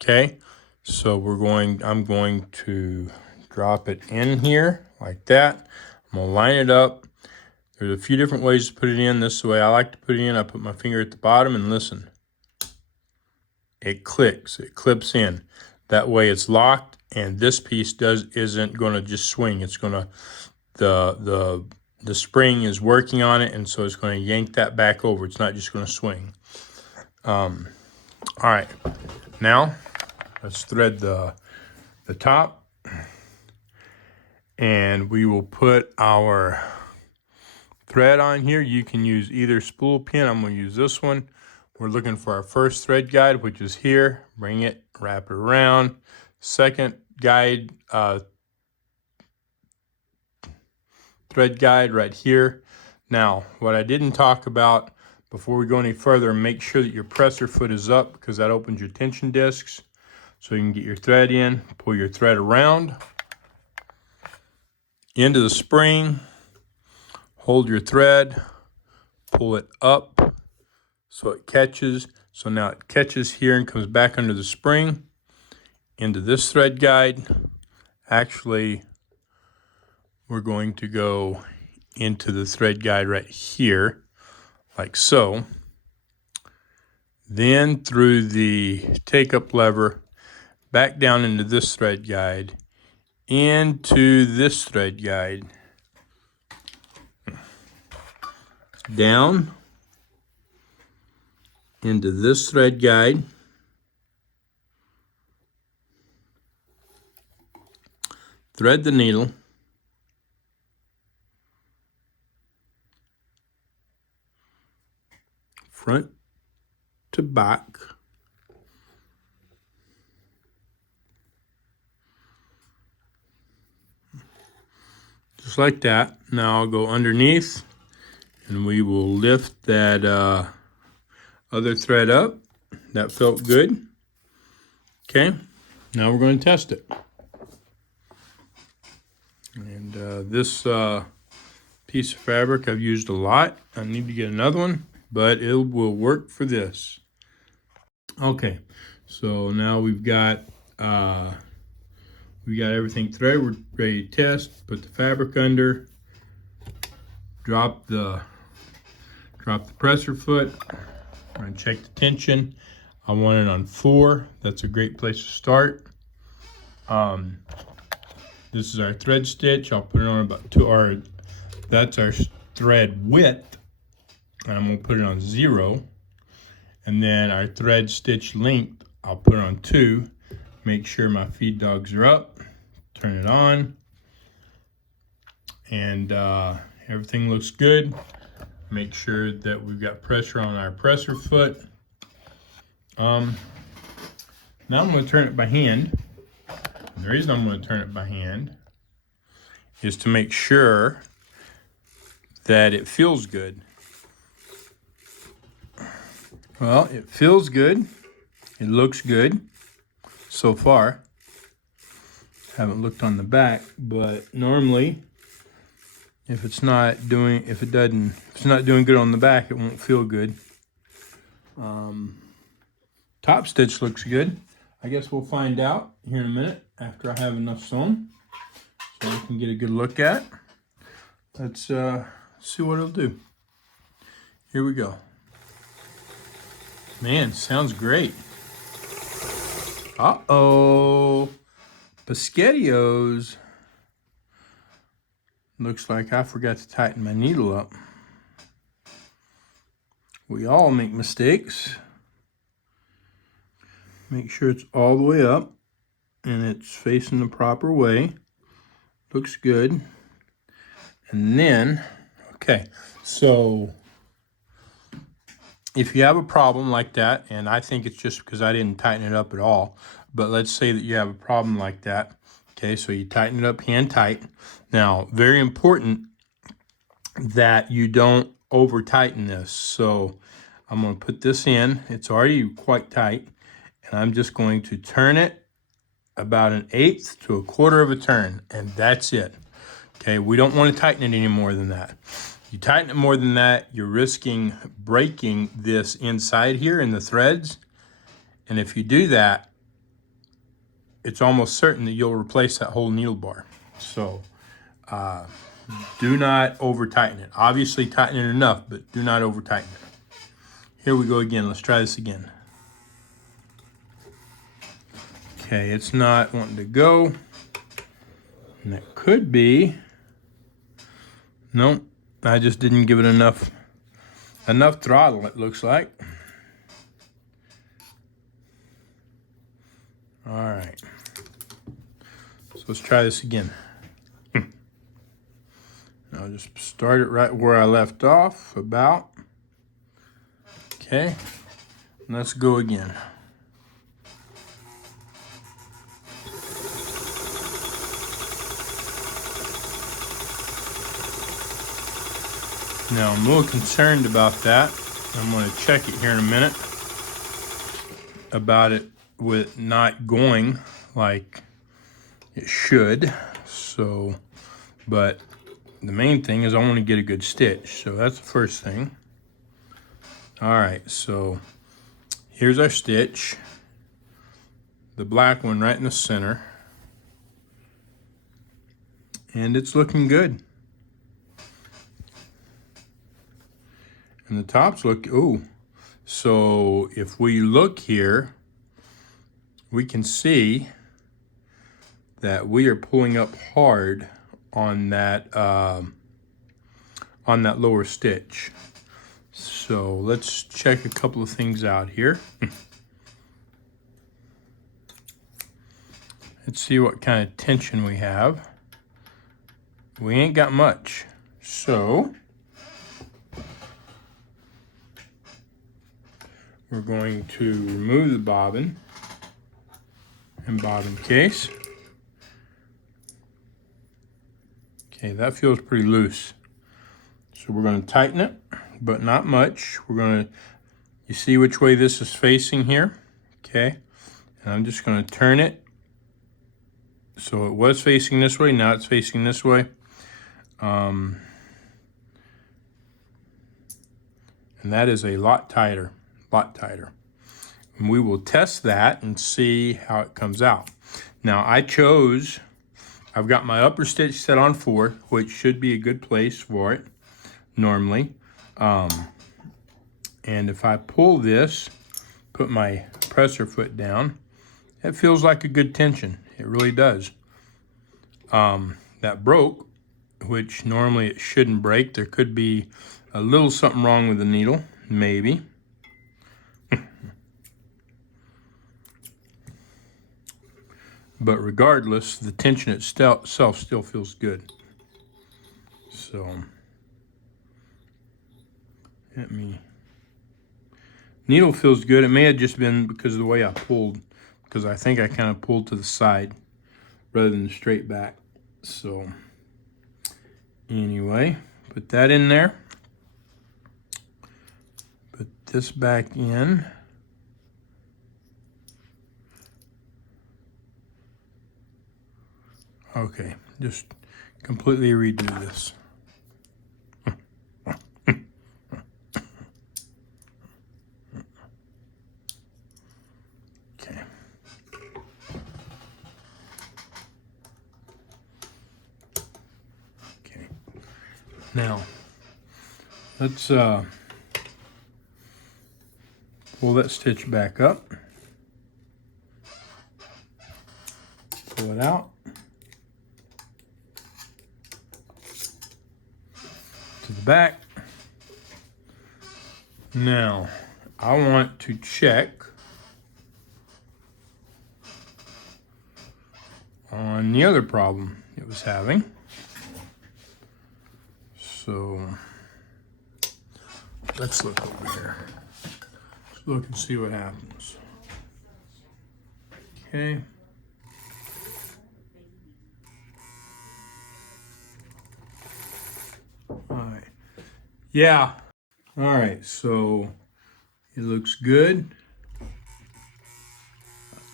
okay? So I'm going to drop it in here like that. I'm gonna line it up. There's a few different ways to put it in. This is the way I like to put it in. I put my finger at the bottom and listen. It clicks, it clips in. That way it's locked, and this piece isn't gonna just swing. It's gonna, the spring is working on it, and so it's gonna yank that back over. It's not just gonna swing. All right, now let's thread the top, and we will put our thread on here. You can use either spool pin. I'm going to use this one. We're looking for our first thread guide, which is here. Bring it, wrap it around. Second guide, thread guide right here. Now, what I didn't talk about before we go any further, make sure that your presser foot is up, because that opens your tension discs. So you can get your thread in, pull your thread around into the spring, hold your thread, pull it up so it catches. So now it catches here and comes back under the spring into this thread guide. Actually, we're going to go into the thread guide right here, like so. Then through the take-up lever, back down into this thread guide, into this thread guide, down into this thread guide, thread the needle, front to back, just like that. Now I'll go underneath, and we will lift that other thread up. That felt good. Okay, now we're going to test it. And this piece of fabric I've used a lot. I need to get another one, but it will work for this. Okay, so now we've got everything threaded. We're ready to test. Put the fabric under. Drop the presser foot. I'm going to check the tension. I want it on 4. That's a great place to start. This is our thread stitch. I'll put it on about 2. That's our thread width. And I'm going to put it on 0. And then our thread stitch length, I'll put it on 2. Make sure my feed dogs are up. Turn it on. And everything looks good. Make sure that we've got pressure on our presser foot. Now I'm going to turn it by hand. And the reason I'm going to turn it by hand is to make sure that it feels good. Well, it feels good. It looks good so far. Haven't looked on the back, but normally if it's not doing good on the back, it won't feel good. Top stitch looks good. I guess we'll find out here in a minute after I have enough sewn, so we can get a good look at. Let's see what it'll do. Here we go. Man, sounds great. Uh-oh. Pesquettios. Looks like I forgot to tighten my needle up. We all make mistakes. Make sure it's all the way up and it's facing the proper way. Looks good. And then, okay, so if you have a problem like that, and I think it's just because I didn't tighten it up at all, but let's say that you have a problem like that. Okay, so you tighten it up hand tight. Now, very important that you don't over tighten this. So I'm going to put this in. It's already quite tight, and I'm just going to turn it about 1/8 to 1/4 of a turn, and that's it. Okay, we don't want to tighten it any more than that. You tighten it more than that, you're risking breaking this inside here in the threads. And if you do that, it's almost certain that you'll replace that whole needle bar. So do not over tighten it. Obviously tighten it enough, but do not over tighten it. Here we go again. Let's try this again. Okay, it's not wanting to go. And that could be, nope, I just didn't give it enough throttle, it looks like. All right, so let's try this again. I'll just start it right where I left off, about. Okay, let's go again. Now, I'm a little concerned about that. I'm going to check it here in a minute about it with not going like it should. So, but the main thing is I want to get a good stitch. So that's the first thing. All right, so here's our stitch. The black one right in the center. And it's looking good. And the tops look, ooh. So if we look here, we can see that we are pulling up hard on that lower stitch. So let's check a couple of things out here. Let's see what kind of tension we have. We ain't got much. So we're going to remove the bobbin and bobbin case. Okay, that feels pretty loose. So we're going to tighten it, but not much. We're going to, you see which way this is facing here? Okay, and I'm just going to turn it. So it was facing this way, now it's facing this way. And that is a lot tighter. And we will test that and see how it comes out. Now I've got my upper stitch set on 4, which should be a good place for it normally. And if I pull this, put my presser foot down, it feels like a good tension. It really does. That broke, which normally it shouldn't break. There could be a little something wrong with the needle, maybe. But regardless, the tension itself still feels good. So, needle feels good. It may have just been because of the way I pulled, because I think I kind of pulled to the side rather than straight back. So, anyway, put that in there. Put this back in. Okay, just completely redo this. Okay. Okay. Now, let's pull that stitch back up. Pull it out. To the back. Now, I want to check on the other problem it was having. So, let's look over here. look and see what happens. Okay. All right. Yeah. All right, so it looks good.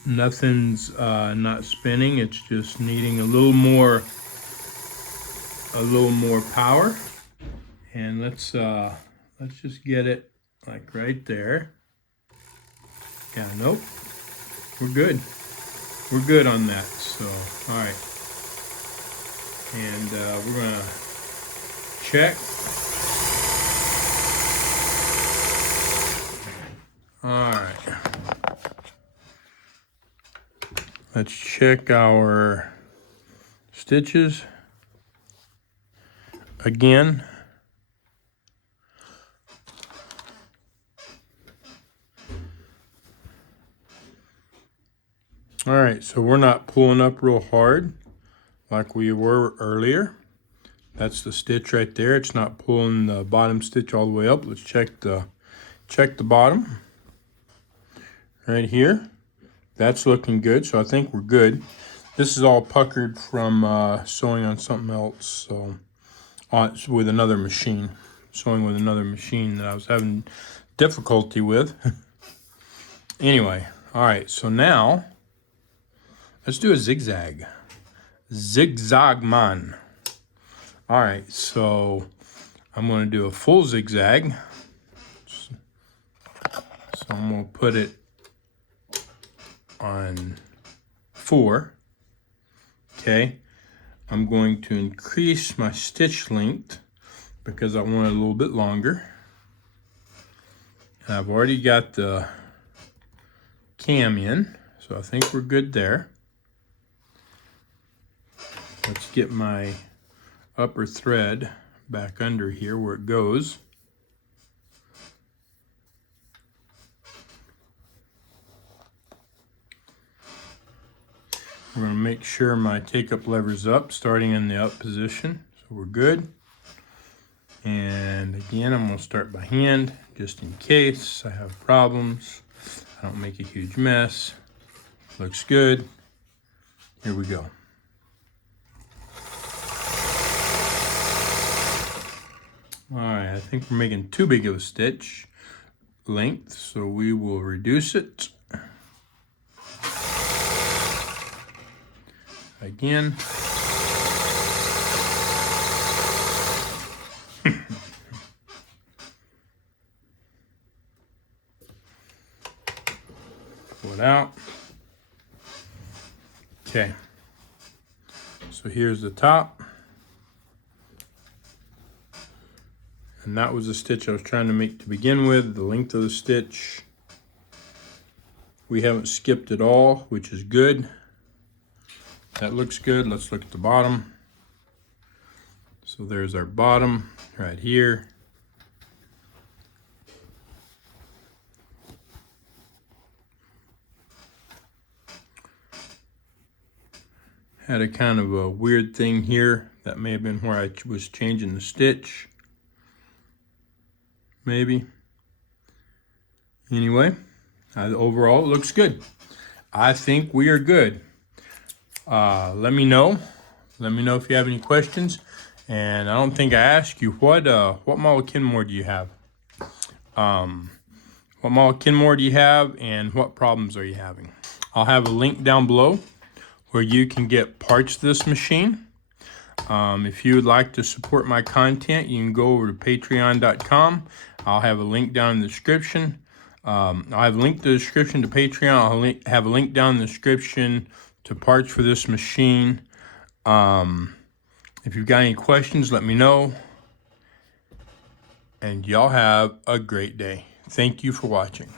Nothing's not spinning. It's just needing a little more power. And let's just get it like right there. Yeah, nope. We're good. We're good on that. So, all right. And we're gonna check. All right. Let's check our stitches again. All right, so we're not pulling up real hard like we were earlier. That's the stitch right there. It's not pulling the bottom stitch all the way up. Let's check the bottom right here. That's looking good, so I think we're good. This is all puckered from sewing on something else, so with another machine, sewing with another machine that I was having difficulty with. Anyway, all right, so now let's do a zigzag. Zigzag man. All right, so I'm going to do a full zigzag. So I'm going to put it on 4. Okay, I'm going to increase my stitch length because I want it a little bit longer. And I've already got the cam in, so I think we're good there. Let's get my upper thread back under here where it goes. We're going to make sure my take-up lever's up, starting in the up position, so we're good. And again, I'm going to start by hand, just in case I have problems. I don't make a huge mess. Looks good. Here we go. All right, I think we're making too big of a stitch length, so we will reduce it. Again. Pull it out. Okay. So here's the top. And that was the stitch I was trying to make to begin with, the length of the stitch. We haven't skipped at all, which is good. That looks good. Let's look at the bottom. So there's our bottom right here. Had a kind of a weird thing here. That may have been where I was changing the stitch. Maybe. Anyway, overall it looks good. I think we are good. Let me know. Let me know if you have any questions. And I don't think I asked you, what model Kenmore do you have? What model Kenmore do you have, and what problems are you having? I'll have a link down below where you can get parts to this machine. If you would like to support my content, you can go over to patreon.com. I'll have a link down in the description. I'll have a link to the description to Patreon. I'll have a link down in the description to parts for this machine. If you've got any questions, let me know. And y'all have a great day. Thank you for watching.